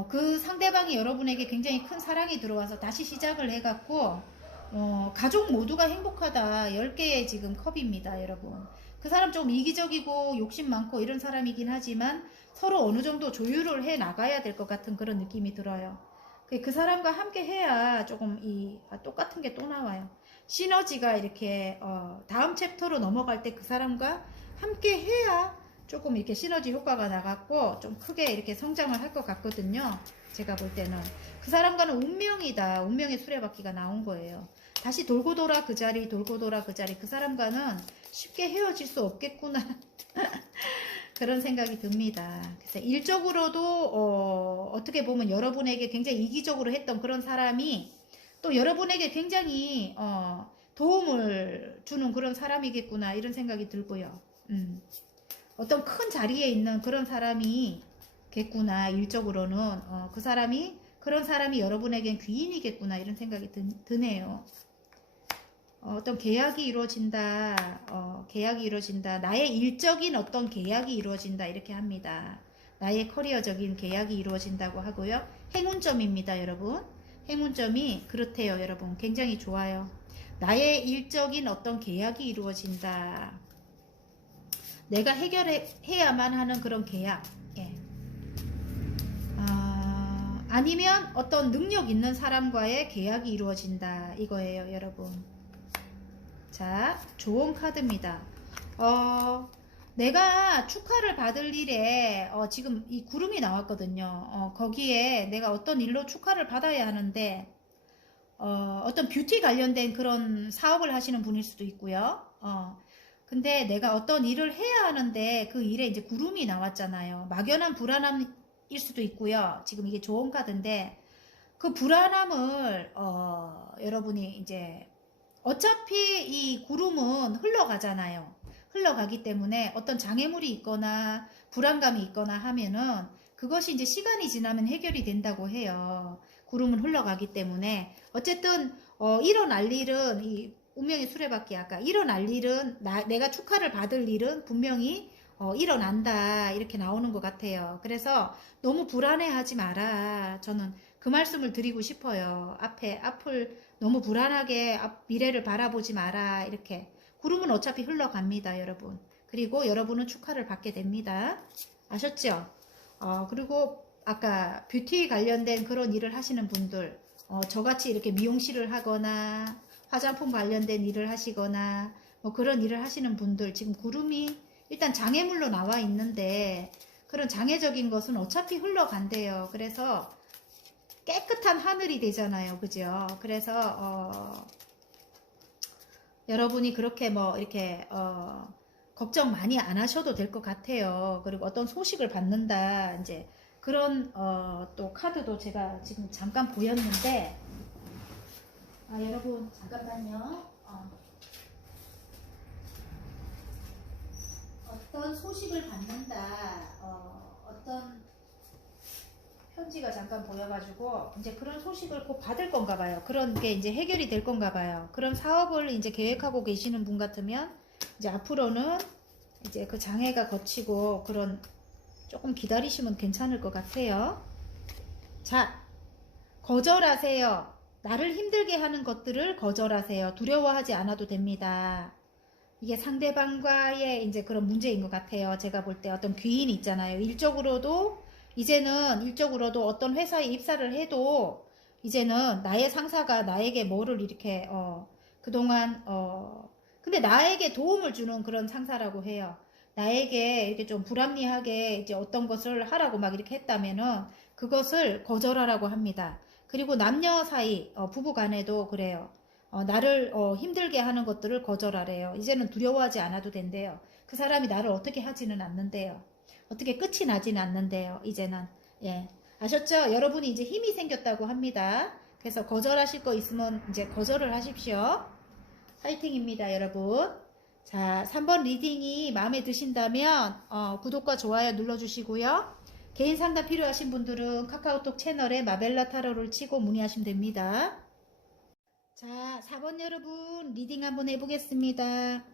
그 상대방이 여러분에게 굉장히 큰 사랑이 들어와서 다시 시작을 해갖고 가족 모두가 행복하다. 10개의 지금 컵입니다, 여러분. 그 사람 좀 이기적이고 욕심 많고 이런 사람이긴 하지만 서로 어느 정도 조율을 해 나가야 될 것 같은 그런 느낌이 들어요. 그 사람과 함께 해야 조금 똑같은 게 또 나와요. 시너지가 이렇게 다음 챕터로 넘어갈 때 그 사람과 함께 해야 조금 이렇게 시너지 효과가 나갔고 좀 크게 이렇게 성장을 할 것 같거든요. 제가 볼 때는 그 사람과는 운명이다. 운명의 수레바퀴가 나온 거예요. 다시 돌고 돌아 그 자리 돌고 돌아 그 자리 그 사람과는 쉽게 헤어질 수 없겠구나. 그런 생각이 듭니다. 그래서 일적으로도 어떻게 보면 여러분에게 굉장히 이기적으로 했던 그런 사람이 또 여러분에게 굉장히 도움을 주는 그런 사람이겠구나 이런 생각이 들고요. 어떤 큰 자리에 있는 그런 사람이겠구나. 일적으로는 그 사람이 그런 사람이 여러분에겐 귀인이겠구나 이런 생각이 드네요. 어떤 계약이 이루어진다. 계약이 이루어진다. 나의 일적인 어떤 계약이 이루어진다 이렇게 합니다. 나의 커리어적인 계약이 이루어진다고 하고요. 행운점입니다, 여러분. 행운점이 그렇대요, 여러분. 굉장히 좋아요. 나의 일적인 어떤 계약이 이루어진다. 내가 해결해야만 하는 그런 계약. 예. 아니면 어떤 능력 있는 사람과의 계약이 이루어진다. 이거예요, 여러분. 자, 좋은 카드입니다. 내가 축하를 받을 일에 지금 이 구름이 나왔거든요. 거기에 내가 어떤 일로 축하를 받아야 하는데 어떤 뷰티 관련된 그런 사업을 하시는 분일 수도 있고요. 근데 내가 어떤 일을 해야 하는데 그 일에 이제 구름이 나왔잖아요. 막연한 불안함일 수도 있고요. 지금 이게 좋은 카드인데 그 불안함을 여러분이 이제 어차피 이 구름은 흘러가잖아요. 흘러가기 때문에 어떤 장애물이 있거나 불안감이 있거나 하면은 그것이 이제 시간이 지나면 해결이 된다고 해요. 구름은 흘러가기 때문에 어쨌든 일어날 일은 이 운명의 수레바퀴 아까 일어날 일은 내가 축하를 받을 일은 분명히 일어난다 이렇게 나오는 것 같아요. 그래서 너무 불안해하지 마라. 저는 그 말씀을 드리고 싶어요. 앞을 너무 불안하게 미래를 바라보지 마라. 이렇게 구름은 어차피 흘러갑니다, 여러분. 그리고 여러분은 축하를 받게 됩니다. 아셨죠? 그리고 아까 뷰티 관련된 그런 일을 하시는 분들 저같이 이렇게 미용실을 하거나 화장품 관련된 일을 하시거나 뭐 그런 일을 하시는 분들 지금 구름이 일단 장애물로 나와 있는데 그런 장애적인 것은 어차피 흘러간대요. 그래서 깨끗한 하늘이 되잖아요. 그죠? 그래서 여러분이 그렇게 뭐 이렇게 걱정 많이 안 하셔도 될 것 같아요. 그리고 어떤 소식을 받는다 이제 그런 또 카드도 제가 지금 잠깐 보였는데 여러분 잠깐만요. 어떤 소식을 받는다 어떤 편지가 잠깐 보여가지고 이제 그런 소식을 꼭 받을 건가 봐요. 그런 게 이제 해결이 될 건가 봐요. 그런 사업을 이제 계획하고 계시는 분 같으면 이제 앞으로는 이제 그 장애가 거치고 그런 조금 기다리시면 괜찮을 것 같아요. 자, 거절하세요. 나를 힘들게 하는 것들을 거절하세요. 두려워하지 않아도 됩니다. 이게 상대방과의 이제 그런 문제인 것 같아요. 제가 볼 때 어떤 귀인이 있잖아요. 이제는 일적으로도 어떤 회사에 입사를 해도 이제는 나의 상사가 나에게 뭐를 이렇게 그동안 근데 나에게 도움을 주는 그런 상사라고 해요. 나에게 이렇게 좀 불합리하게 이제 어떤 것을 하라고 막 이렇게 했다면은 그것을 거절하라고 합니다. 그리고 남녀 사이 부부 간에도 그래요. 나를 힘들게 하는 것들을 거절하래요. 이제는 두려워하지 않아도 된대요. 그 사람이 나를 어떻게 하지는 않는데요. 어떻게 끝이 나지는 않는데요. 이제는. 예. 아셨죠? 여러분이 이제 힘이 생겼다고 합니다. 그래서 거절하실 거 있으면 이제 거절을 하십시오. 파이팅입니다, 여러분. 자, 3번 리딩이 마음에 드신다면 구독과 좋아요 눌러주시고요. 개인 상담 필요하신 분들은 카카오톡 채널에 마벨라 타로를 치고 문의하시면 됩니다. 자, 4번 여러분 리딩 한번 해보겠습니다.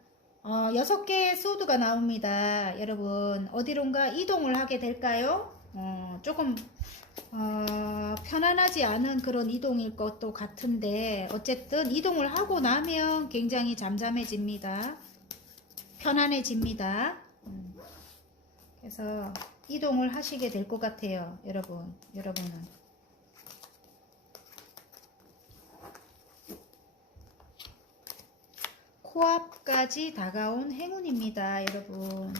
6개의 소드가 나옵니다. 여러분 어디론가 이동을 하게 될까요? 조금 편안하지 않은 그런 이동일 것도 같은데 어쨌든 이동을 하고 나면 굉장히 잠잠해집니다. 편안해집니다. 그래서 이동을 하시게 될 것 같아요. 여러분은. 코앞까지 다가온 행운입니다. 여러분.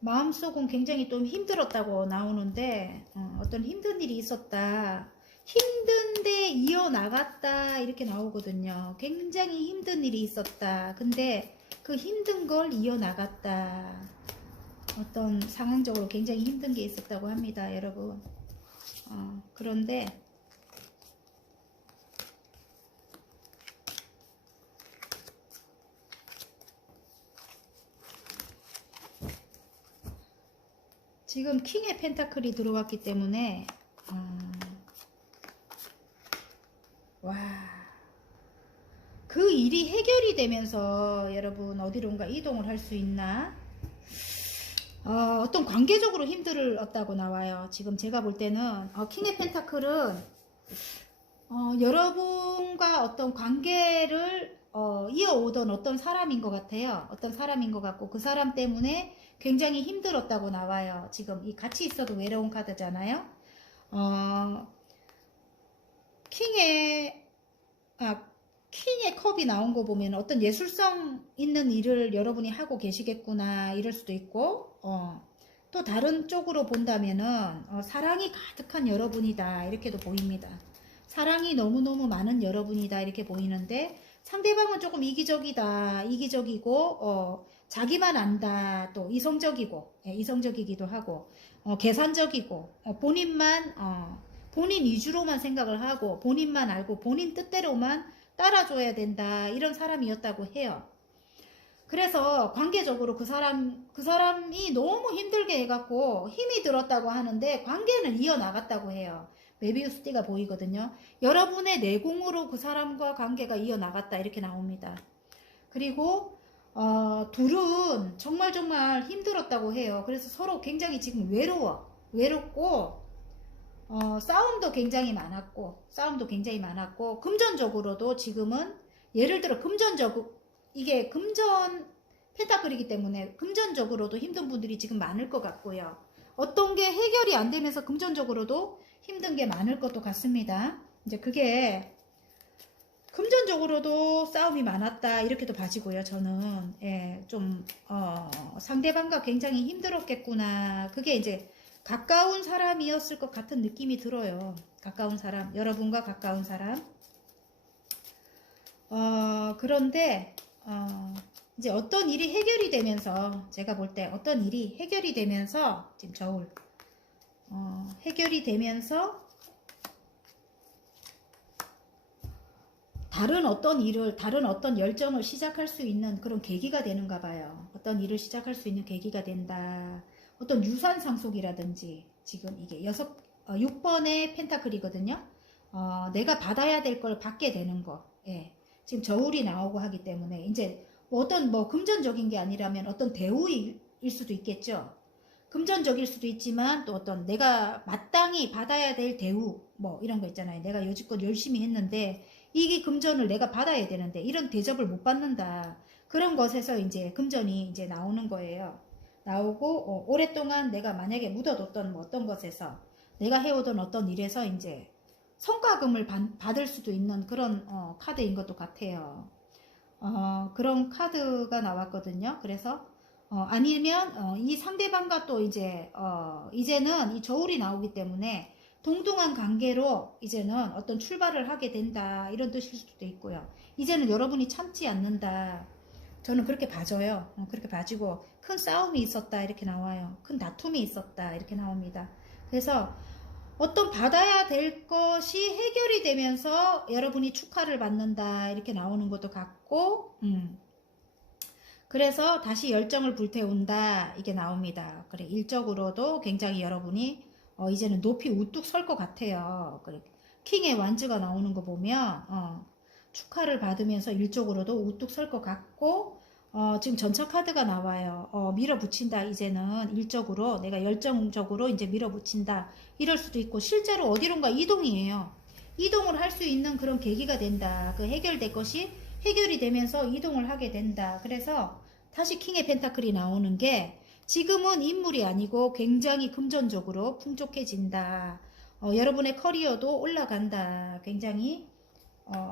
마음속은 굉장히 좀 힘들었다고 나오는데 어떤 힘든 일이 있었다. 힘든데 이어나갔다 이렇게 나오거든요. 굉장히 힘든 일이 있었다. 근데 그 힘든 걸 이어나갔다. 어떤 상황적으로 굉장히 힘든 게 있었다고 합니다. 여러분. 그런데 지금 킹의 펜타클이 들어왔기 때문에 와, 그 일이 해결이 되면서 여러분 어디론가 이동을 할 수 있나? 어떤 관계적으로 힘들었다고 나와요. 지금 제가 볼 때는 킹의 펜타클은 여러분과 어떤 관계를 이어오던 어떤 사람인 것 같아요. 어떤 사람인 것 같고 그 사람 때문에 굉장히 힘들었다고 나와요. 지금 이 같이 있어도 외로운 카드잖아요. 킹의 컵이 나온 거 보면 어떤 예술성 있는 일을 여러분이 하고 계시겠구나 이럴 수도 있고 또 다른 쪽으로 본다면은 사랑이 가득한 여러분이다 이렇게도 보입니다. 사랑이 너무너무 많은 여러분이다 이렇게 보이는데 상대방은 조금 이기적이고 자기만 안다 또 이성적이기도 하고 계산적이고 본인 위주로만 생각을 하고 본인만 알고 본인 뜻대로만 따라줘야 된다 이런 사람이었다고 해요. 그래서 관계적으로 그 사람이 너무 힘들게 해갖고 힘이 들었다고 하는데 관계는 이어나갔다고 해요. 메비우스 띠가 보이거든요. 여러분의 내공으로 그 사람과 관계가 이어나갔다 이렇게 나옵니다. 그리고 둘은 정말 힘들었다고 해요. 그래서 서로 굉장히 지금 외롭고 싸움도 굉장히 많았고 금전적으로도 지금은 예를 들어 이게 금전 펜타클이기 때문에 금전적으로도 힘든 분들이 지금 많을 것 같고요. 어떤 게 해결이 안 되면서 금전적으로도 힘든 게 많을 것도 같습니다. 이제 그게 금전적으로도 싸움이 많았다 이렇게도 봐지고요. 저는 예, 좀 상대방과 굉장히 힘들었겠구나. 그게 이제 가까운 사람이었을 것 같은 느낌이 들어요. 가까운 사람, 여러분과 가까운 사람. 그런데 이제 어떤 일이 해결이 되면서 제가 볼 때 어떤 일이 해결이 되면서 지금 저울 해결이 되면서 다른 어떤 일을, 다른 어떤 열정을 시작할 수 있는 그런 계기가 되는가 봐요. 어떤 일을 시작할 수 있는 계기가 된다. 어떤 유산 상속이라든지, 지금 이게 6번의 펜타클이거든요. 내가 받아야 될 걸 받게 되는 거. 예. 지금 저울이 나오고 하기 때문에, 이제 뭐 어떤 금전적인 게 아니라면 어떤 대우일 수도 있겠죠. 금전적일 수도 있지만 또 어떤 내가 마땅히 받아야 될 대우, 뭐 이런 거 있잖아요. 내가 여지껏 열심히 했는데 이게 금전을 내가 받아야 되는데 이런 대접을 못 받는다. 그런 것에서 이제 금전이 이제 나오는 거예요. 나오고 오랫동안 내가 만약에 묻어뒀던 뭐 어떤 것에서 내가 해오던 어떤 일에서 이제 성과금을 받을 수도 있는 그런 카드인 것도 같아요. 그런 카드가 나왔거든요. 그래서 아니면 이 상대방과 또 이제 이제는 이 저울이 나오기 때문에 동등한 관계로 이제는 어떤 출발을 하게 된다 이런 뜻일 수도 있고요. 이제는 여러분이 참지 않는다. 저는 그렇게 봐져요. 그렇게 봐지고 큰 싸움이 있었다 이렇게 나와요. 큰 다툼이 있었다 이렇게 나옵니다. 그래서 어떤 받아야 될 것이 해결이 되면서 여러분이 축하를 받는다 이렇게 나오는 것도 같고 그래서 다시 열정을 불태운다 이게 나옵니다. 그래 일적으로도 굉장히 여러분이 이제는 높이 우뚝 설 것 같아요. 그래 킹의 완즈가 나오는 거 보면 축하를 받으면서 일적으로도 우뚝 설 것 같고 지금 전처 카드가 나와요. 밀어붙인다. 이제는 일적으로 내가 열정적으로 이제 밀어붙인다. 이럴 수도 있고 실제로 어디론가 이동이에요. 이동을 할 수 있는 그런 계기가 된다. 그 해결될 것이 해결이 되면서 이동을 하게 된다. 그래서 다시 킹의 펜타클이 나오는 게 지금은 인물이 아니고 굉장히 금전적으로 풍족해진다. 여러분의 커리어도 올라간다. 굉장히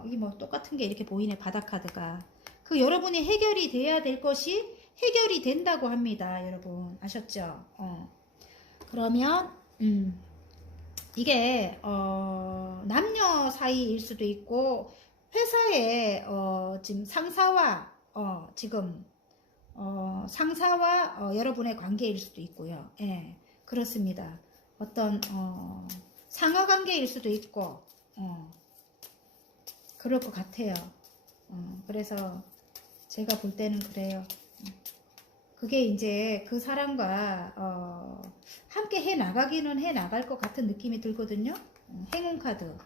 이게 뭐 똑같은 게 이렇게 보이네. 바닥 카드가. 그 여러분이 해결이 돼야 될 것이 해결이 된다고 합니다. 여러분 아셨죠? 그러면 이게 남녀 사이일 수도 있고 회사에 지금 상사와 지금 상사와 여러분의 관계일 수도 있고요. 예, 그렇습니다. 어떤 상하 관계일 수도 있고 그럴 것 같아요. 그래서 제가 볼 때는 그래요. 그게 이제 그 사람과 함께 해 나가기는 해 나갈 것 같은 느낌이 들거든요. 행운 카드.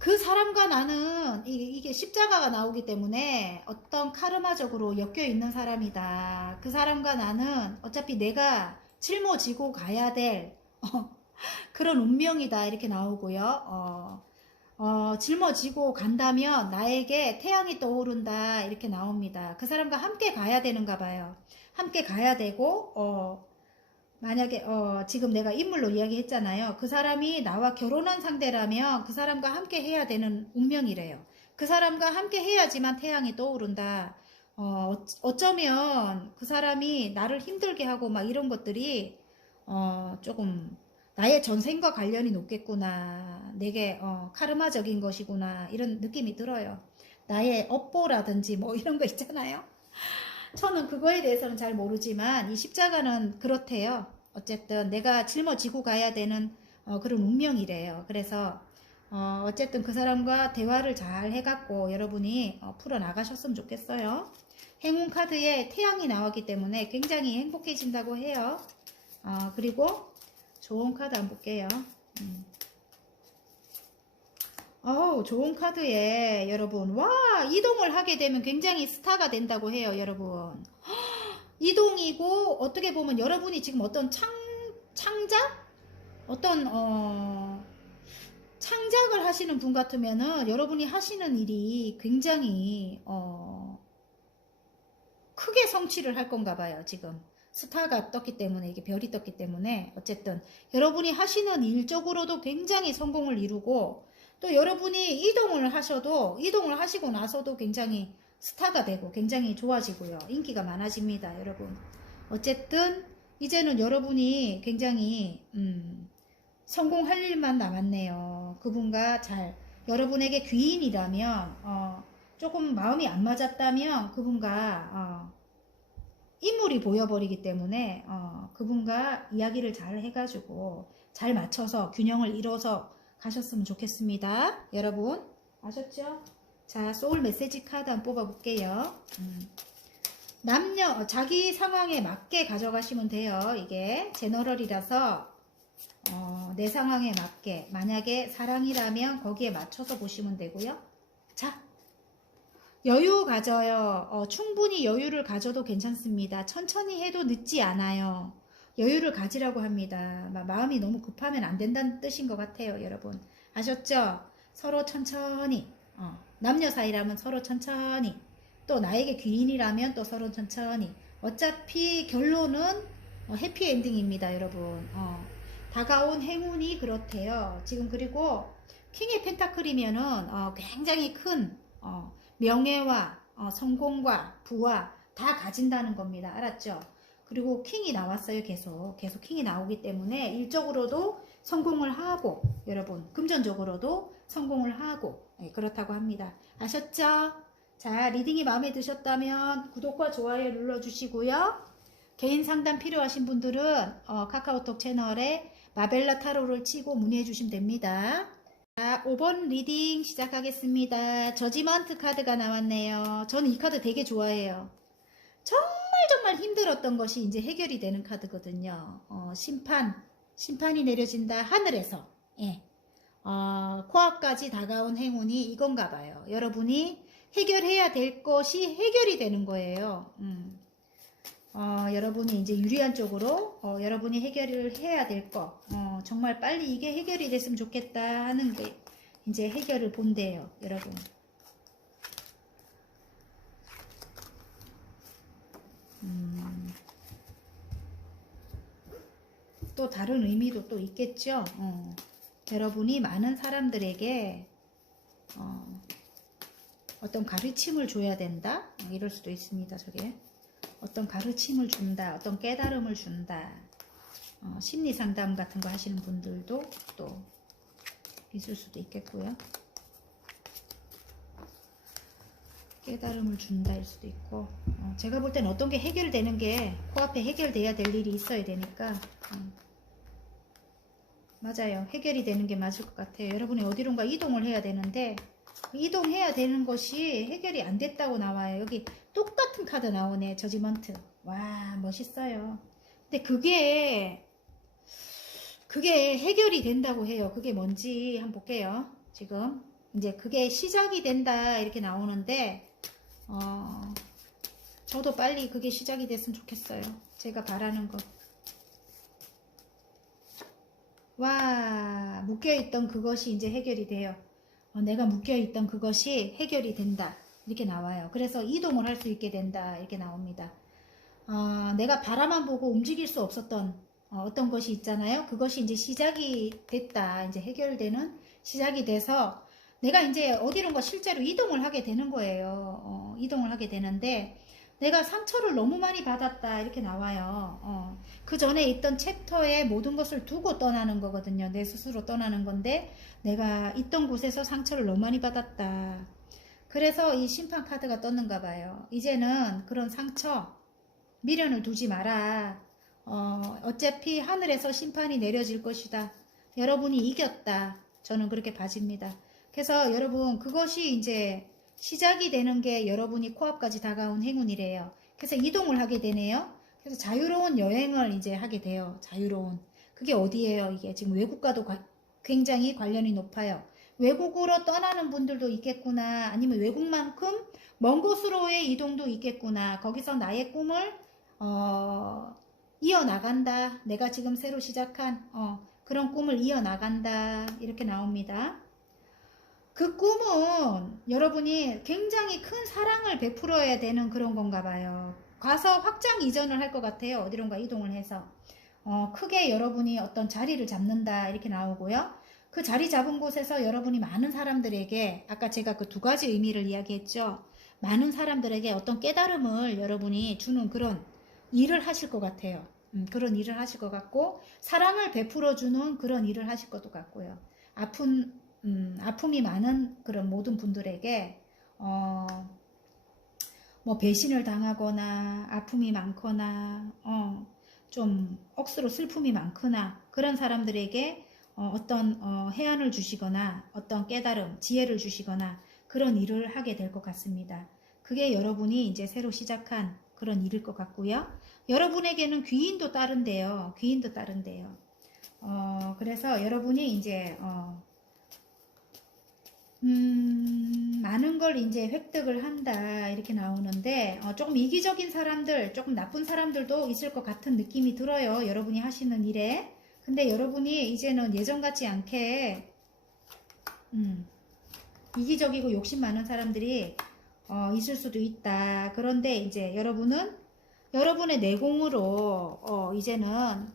그 사람과 나는 이게 십자가가 나오기 때문에 어떤 카르마적으로 엮여 있는 사람이다. 그 사람과 나는 어차피 내가 짊어지고 가야 될 그런 운명이다 이렇게 나오고요. 짊어지고 간다면 나에게 태양이 떠오른다 이렇게 나옵니다. 그 사람과 함께 가야 되는가 봐요. 함께 가야 되고 만약에 지금 내가 인물로 이야기했잖아요. 그 사람이 나와 결혼한 상대라면 그 사람과 함께 해야 되는 운명이래요. 그 사람과 함께 해야지만 태양이 떠오른다. 어쩌면 그 사람이 나를 힘들게 하고 막 이런 것들이 조금 나의 전생과 관련이 높겠구나. 내게 카르마적인 것이구나. 이런 느낌이 들어요. 나의 업보라든지 뭐 이런 거 있잖아요. 저는 그거에 대해서는 잘 모르지만 이 십자가는 그렇대요. 어쨌든 내가 짊어지고 가야 되는 그런 운명이래요. 그래서 어쨌든 그 사람과 대화를 잘 해갖고 여러분이 풀어나가셨으면 좋겠어요. 행운 카드에 태양이 나왔기 때문에 굉장히 행복해진다고 해요. 그리고 좋은 카드 한번 볼게요. 좋은 카드에 여러분 와 이동을 하게 되면 굉장히 스타가 된다고 해요. 여러분 이동이고 어떻게 보면 여러분이 지금 어떤 창작 어떤 창작을 하시는 분 같으면은 여러분이 하시는 일이 굉장히 크게 성취를 할 건가 봐요. 지금 스타가 떴기 때문에, 이게 별이 떴기 때문에 어쨌든 여러분이 하시는 일적으로도 굉장히 성공을 이루고, 또 여러분이 이동을 하시고 나서도 굉장히 스타가 되고 굉장히 좋아지고요. 인기가 많아집니다, 여러분. 어쨌든 이제는 여러분이 굉장히 성공할 일만 남았네요. 그분과 여러분에게 귀인이라면, 조금 마음이 안 맞았다면 그분과 인물이 보여버리기 때문에 그분과 이야기를 잘 해가지고 잘 맞춰서 균형을 이뤄서 가셨으면 좋겠습니다. 여러분 아셨죠? 자, 소울 메시지 카드 한번 뽑아볼게요. 자기 상황에 맞게 가져가시면 돼요. 이게 제너럴이라서 내 상황에 맞게, 만약에 사랑이라면 거기에 맞춰서 보시면 되고요. 자, 여유 가져요. 충분히 여유를 가져도 괜찮습니다. 천천히 해도 늦지 않아요. 여유를 가지라고 합니다. 마음이 너무 급하면 안 된다는 뜻인 것 같아요, 여러분. 아셨죠? 서로 천천히. 남녀 사이라면 서로 천천히. 또 나에게 귀인이라면 또 서로 천천히. 어차피 결론은 해피엔딩입니다, 여러분. 다가온 행운이 그렇대요. 지금 그리고 킹의 펜타클이면은 굉장히 큰 명예와 성공과 부와 다 가진다는 겁니다. 알았죠? 그리고 킹이 나왔어요. 계속 킹이 나오기 때문에 일적으로도 성공을 하고, 여러분 금전적으로도 성공을 하고, 그렇다고 합니다. 아셨죠? 자, 리딩이 마음에 드셨다면 구독과 좋아요 눌러주시고요. 개인 상담 필요하신 분들은 카카오톡 채널에 마벨라 타로를 치고 문의해 주시면 됩니다. 자, 5번 리딩 시작하겠습니다. 저지먼트 카드가 나왔네요. 저는 이 카드 되게 좋아해요. 정말 힘들었던 것이 이제 해결이 되는 카드거든요. 심판이 내려진다 하늘에서. 예. 코앞까지 다가온 행운이 이건가 봐요. 여러분이 해결해야 될 것이 해결이 되는 거예요. 여러분이 이제 유리한 쪽으로 여러분이 해결을 해야 될 거, 정말 빨리 이게 해결이 됐으면 좋겠다 하는 게 이제 해결을 본대요, 여러분. 또 다른 의미도 또 있겠죠. 여러분이 많은 사람들에게 어떤 가르침을 줘야 된다, 이럴 수도 있습니다. 저게 어떤 가르침을 준다, 어떤 깨달음을 준다. 심리 상담 같은 거 하시는 분들도 또 있을 수도 있겠고요. 깨달음을 준다일 수도 있고, 제가 볼 때는 어떤 게 해결되는 게 코앞에 해결돼야 될 일이 있어야 되니까, 맞아요. 해결이 되는 게 맞을 것 같아요. 여러분이 어디론가 이동을 해야 되는데 이동해야 되는 것이 해결이 안 됐다고 나와요. 여기 똑같은 카드 나오네. 저지먼트. 와, 멋있어요. 근데 그게 해결이 된다고 해요. 그게 뭔지 한번 볼게요. 지금 이제 그게 시작이 된다 이렇게 나오는데 저도 빨리 그게 시작이 됐으면 좋겠어요. 제가 바라는 거. 와, 묶여있던 그것이 이제 해결이 돼요. 내가 묶여있던 그것이 해결이 된다. 이렇게 나와요. 그래서 이동을 할 수 있게 된다. 이렇게 나옵니다. 내가 바라만 보고 움직일 수 없었던 어떤 것이 있잖아요. 그것이 이제 시작이 됐다. 이제 해결되는 시작이 돼서 내가 이제 어디론가 실제로 이동을 하게 되는 거예요. 이동을 하게 되는데 내가 상처를 너무 많이 받았다 이렇게 나와요. 그 전에 있던 챕터에 모든 것을 두고 떠나는 거거든요. 내 스스로 떠나는 건데 내가 있던 곳에서 상처를 너무 많이 받았다. 그래서 이 심판 카드가 떴는가 봐요. 이제는 그런 상처 미련을 두지 마라. 어차피 하늘에서 심판이 내려질 것이다. 여러분이 이겼다. 저는 그렇게 봐집니다. 그래서 여러분 그것이 이제 시작이 되는 게 여러분이 코앞까지 다가온 행운이래요. 그래서 이동을 하게 되네요. 그래서 자유로운 여행을 이제 하게 돼요. 자유로운. 그게 어디예요? 이게 지금 외국과도 굉장히 관련이 높아요. 외국으로 떠나는 분들도 있겠구나. 아니면 외국만큼 먼 곳으로의 이동도 있겠구나. 거기서 나의 꿈을 이어나간다. 내가 지금 새로 시작한 그런 꿈을 이어나간다. 이렇게 나옵니다. 그 꿈은 여러분이 굉장히 큰 사랑을 베풀어야 되는 그런 건가 봐요. 가서 확장 이전을 할 것 같아요. 어디론가 이동을 해서. 크게 여러분이 어떤 자리를 잡는다 이렇게 나오고요. 그 자리 잡은 곳에서 여러분이 많은 사람들에게 아까 제가 그 두 가지 의미를 이야기했죠. 많은 사람들에게 어떤 깨달음을 여러분이 주는 그런 일을 하실 것 같아요. 그런 일을 하실 것 같고 사랑을 베풀어주는 그런 일을 하실 것도 같고요. 아픔이 많은 그런 모든 분들에게 뭐 배신을 당하거나 아픔이 많거나 좀 억수로 슬픔이 많거나 그런 사람들에게 어떤 해안을 주시거나 어떤 깨달음, 지혜를 주시거나 그런 일을 하게 될 것 같습니다. 그게 여러분이 이제 새로 시작한 그런 일일 것 같고요. 여러분에게는 귀인도 따른대요. 귀인도 따른대요. 그래서 여러분이 이제 많은 걸 이제 획득을 한다 이렇게 나오는데 조금 이기적인 사람들, 조금 나쁜 사람들도 있을 것 같은 느낌이 들어요. 여러분이 하시는 일에. 근데 여러분이 이제는 예전 같지 않게 이기적이고 욕심 많은 사람들이 있을 수도 있다. 그런데 이제 여러분은 여러분의 내공으로 이제는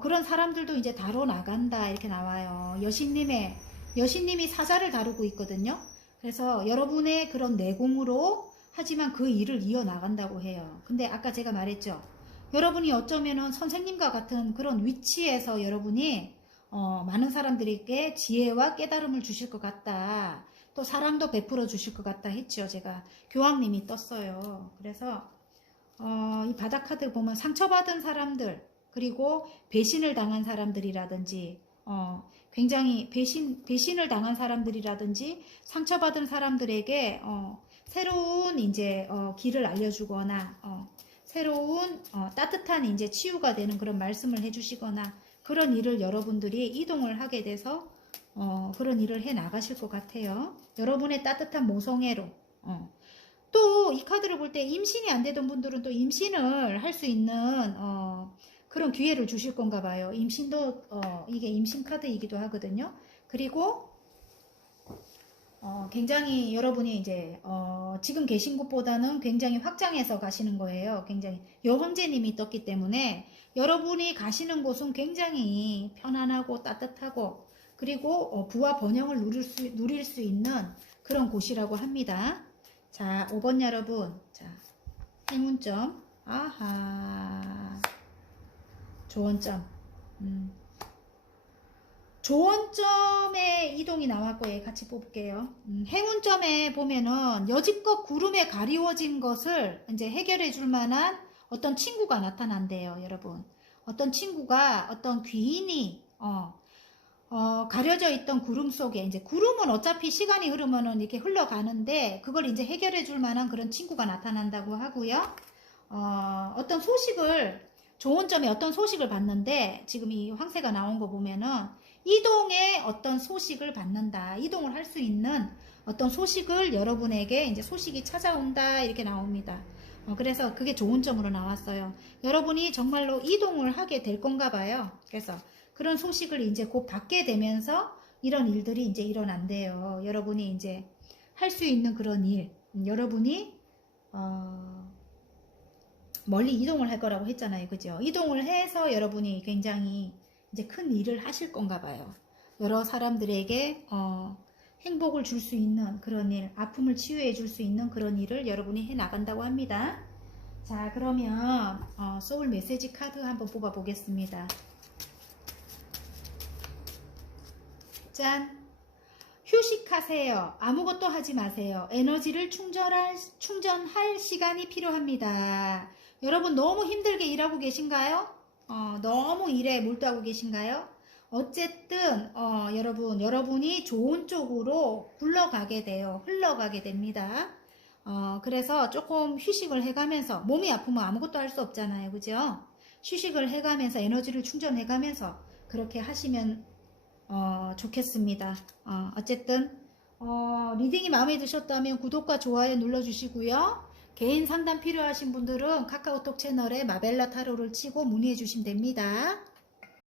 그런 사람들도 이제 다뤄 나간다 이렇게 나와요. 여신님이 사자를 다루고 있거든요. 그래서 여러분의 그런 내공으로 하지만 그 일을 이어나간다고 해요. 근데 아까 제가 말했죠. 여러분이 어쩌면은 선생님과 같은 그런 위치에서 여러분이 많은 사람들에게 지혜와 깨달음을 주실 것 같다. 또 사랑도 베풀어 주실 것 같다 했죠. 제가 교황님이 떴어요. 그래서 이 바닥 카드 보면 상처받은 사람들 그리고 배신을 당한 사람들이라든지 굉장히 배신을 당한 사람들이라든지 상처받은 사람들에게 새로운 이제 길을 알려주거나 새로운 따뜻한 이제 치유가 되는 그런 말씀을 해주시거나 그런 일을 여러분들이 이동을 하게 돼서 그런 일을 해 나가실 것 같아요. 여러분의 따뜻한 모성애로 또 이 카드를 볼 때 임신이 안 되던 분들은 또 임신을 할 수 있는 그런 기회를 주실 건가 봐요. 임신도 이게 임신 카드이기도 하거든요. 그리고 굉장히 여러분이 이제 지금 계신 곳보다는 굉장히 확장해서 가시는 거예요. 굉장히 여황제님이 떴기 때문에 여러분이 가시는 곳은 굉장히 편안하고 따뜻하고 그리고 부와 번영을 누릴 수 있는 그런 곳이라고 합니다. 자, 5번 여러분. 자, 행운점. 아하. 조언점. 조언점에 이동이 나왔고요. 같이 뽑을게요. 행운점에 보면은 여지껏 구름에 가리워진 것을 이제 해결해 줄 만한 어떤 친구가 나타난대요, 여러분. 어떤 친구가 어떤 귀인이 가려져 있던 구름 속에 이제 구름은 어차피 시간이 흐르면은 이렇게 흘러가는데 그걸 이제 해결해 줄 만한 그런 친구가 나타난다고 하고요. 어떤 소식을 조언점에 어떤 소식을 받는데 지금 이 황새가 나온 거 보면은 이동의 어떤 소식을 받는다. 이동을 할 수 있는 어떤 소식을 여러분에게 이제 소식이 찾아온다 이렇게 나옵니다. 그래서 그게 좋은 점으로 나왔어요. 여러분이 정말로 이동을 하게 될 건가 봐요. 그래서 그런 소식을 이제 곧 받게 되면서 이런 일들이 이제 일어난대요. 여러분이 이제 할 수 있는 그런 일, 여러분이 멀리 이동을 할 거라고 했잖아요. 그죠? 이동을 해서 여러분이 굉장히 이제 큰 일을 하실 건가 봐요. 여러 사람들에게 행복을 줄 수 있는 그런 일, 아픔을 치유해 줄 수 있는 그런 일을 여러분이 해 나간다고 합니다. 자, 그러면 소울 메시지 카드 한번 뽑아 보겠습니다. 짠! 휴식하세요. 아무것도 하지 마세요. 에너지를 충전할 시간이 필요합니다. 여러분 너무 힘들게 일하고 계신가요? 너무 일에 몰두하고 계신가요? 어쨌든 여러분이 좋은 쪽으로 흘러가게 됩니다. 그래서 조금 휴식을 해가면서 몸이 아프면 아무것도 할 수 없잖아요. 그죠? 휴식을 해가면서 에너지를 충전해가면서 그렇게 하시면 좋겠습니다. 어쨌든 리딩이 마음에 드셨다면 구독과 좋아요 눌러주시고요. 개인 상담 필요하신 분들은 카카오톡 채널에 마벨라 타로를 치고 문의해 주시면 됩니다.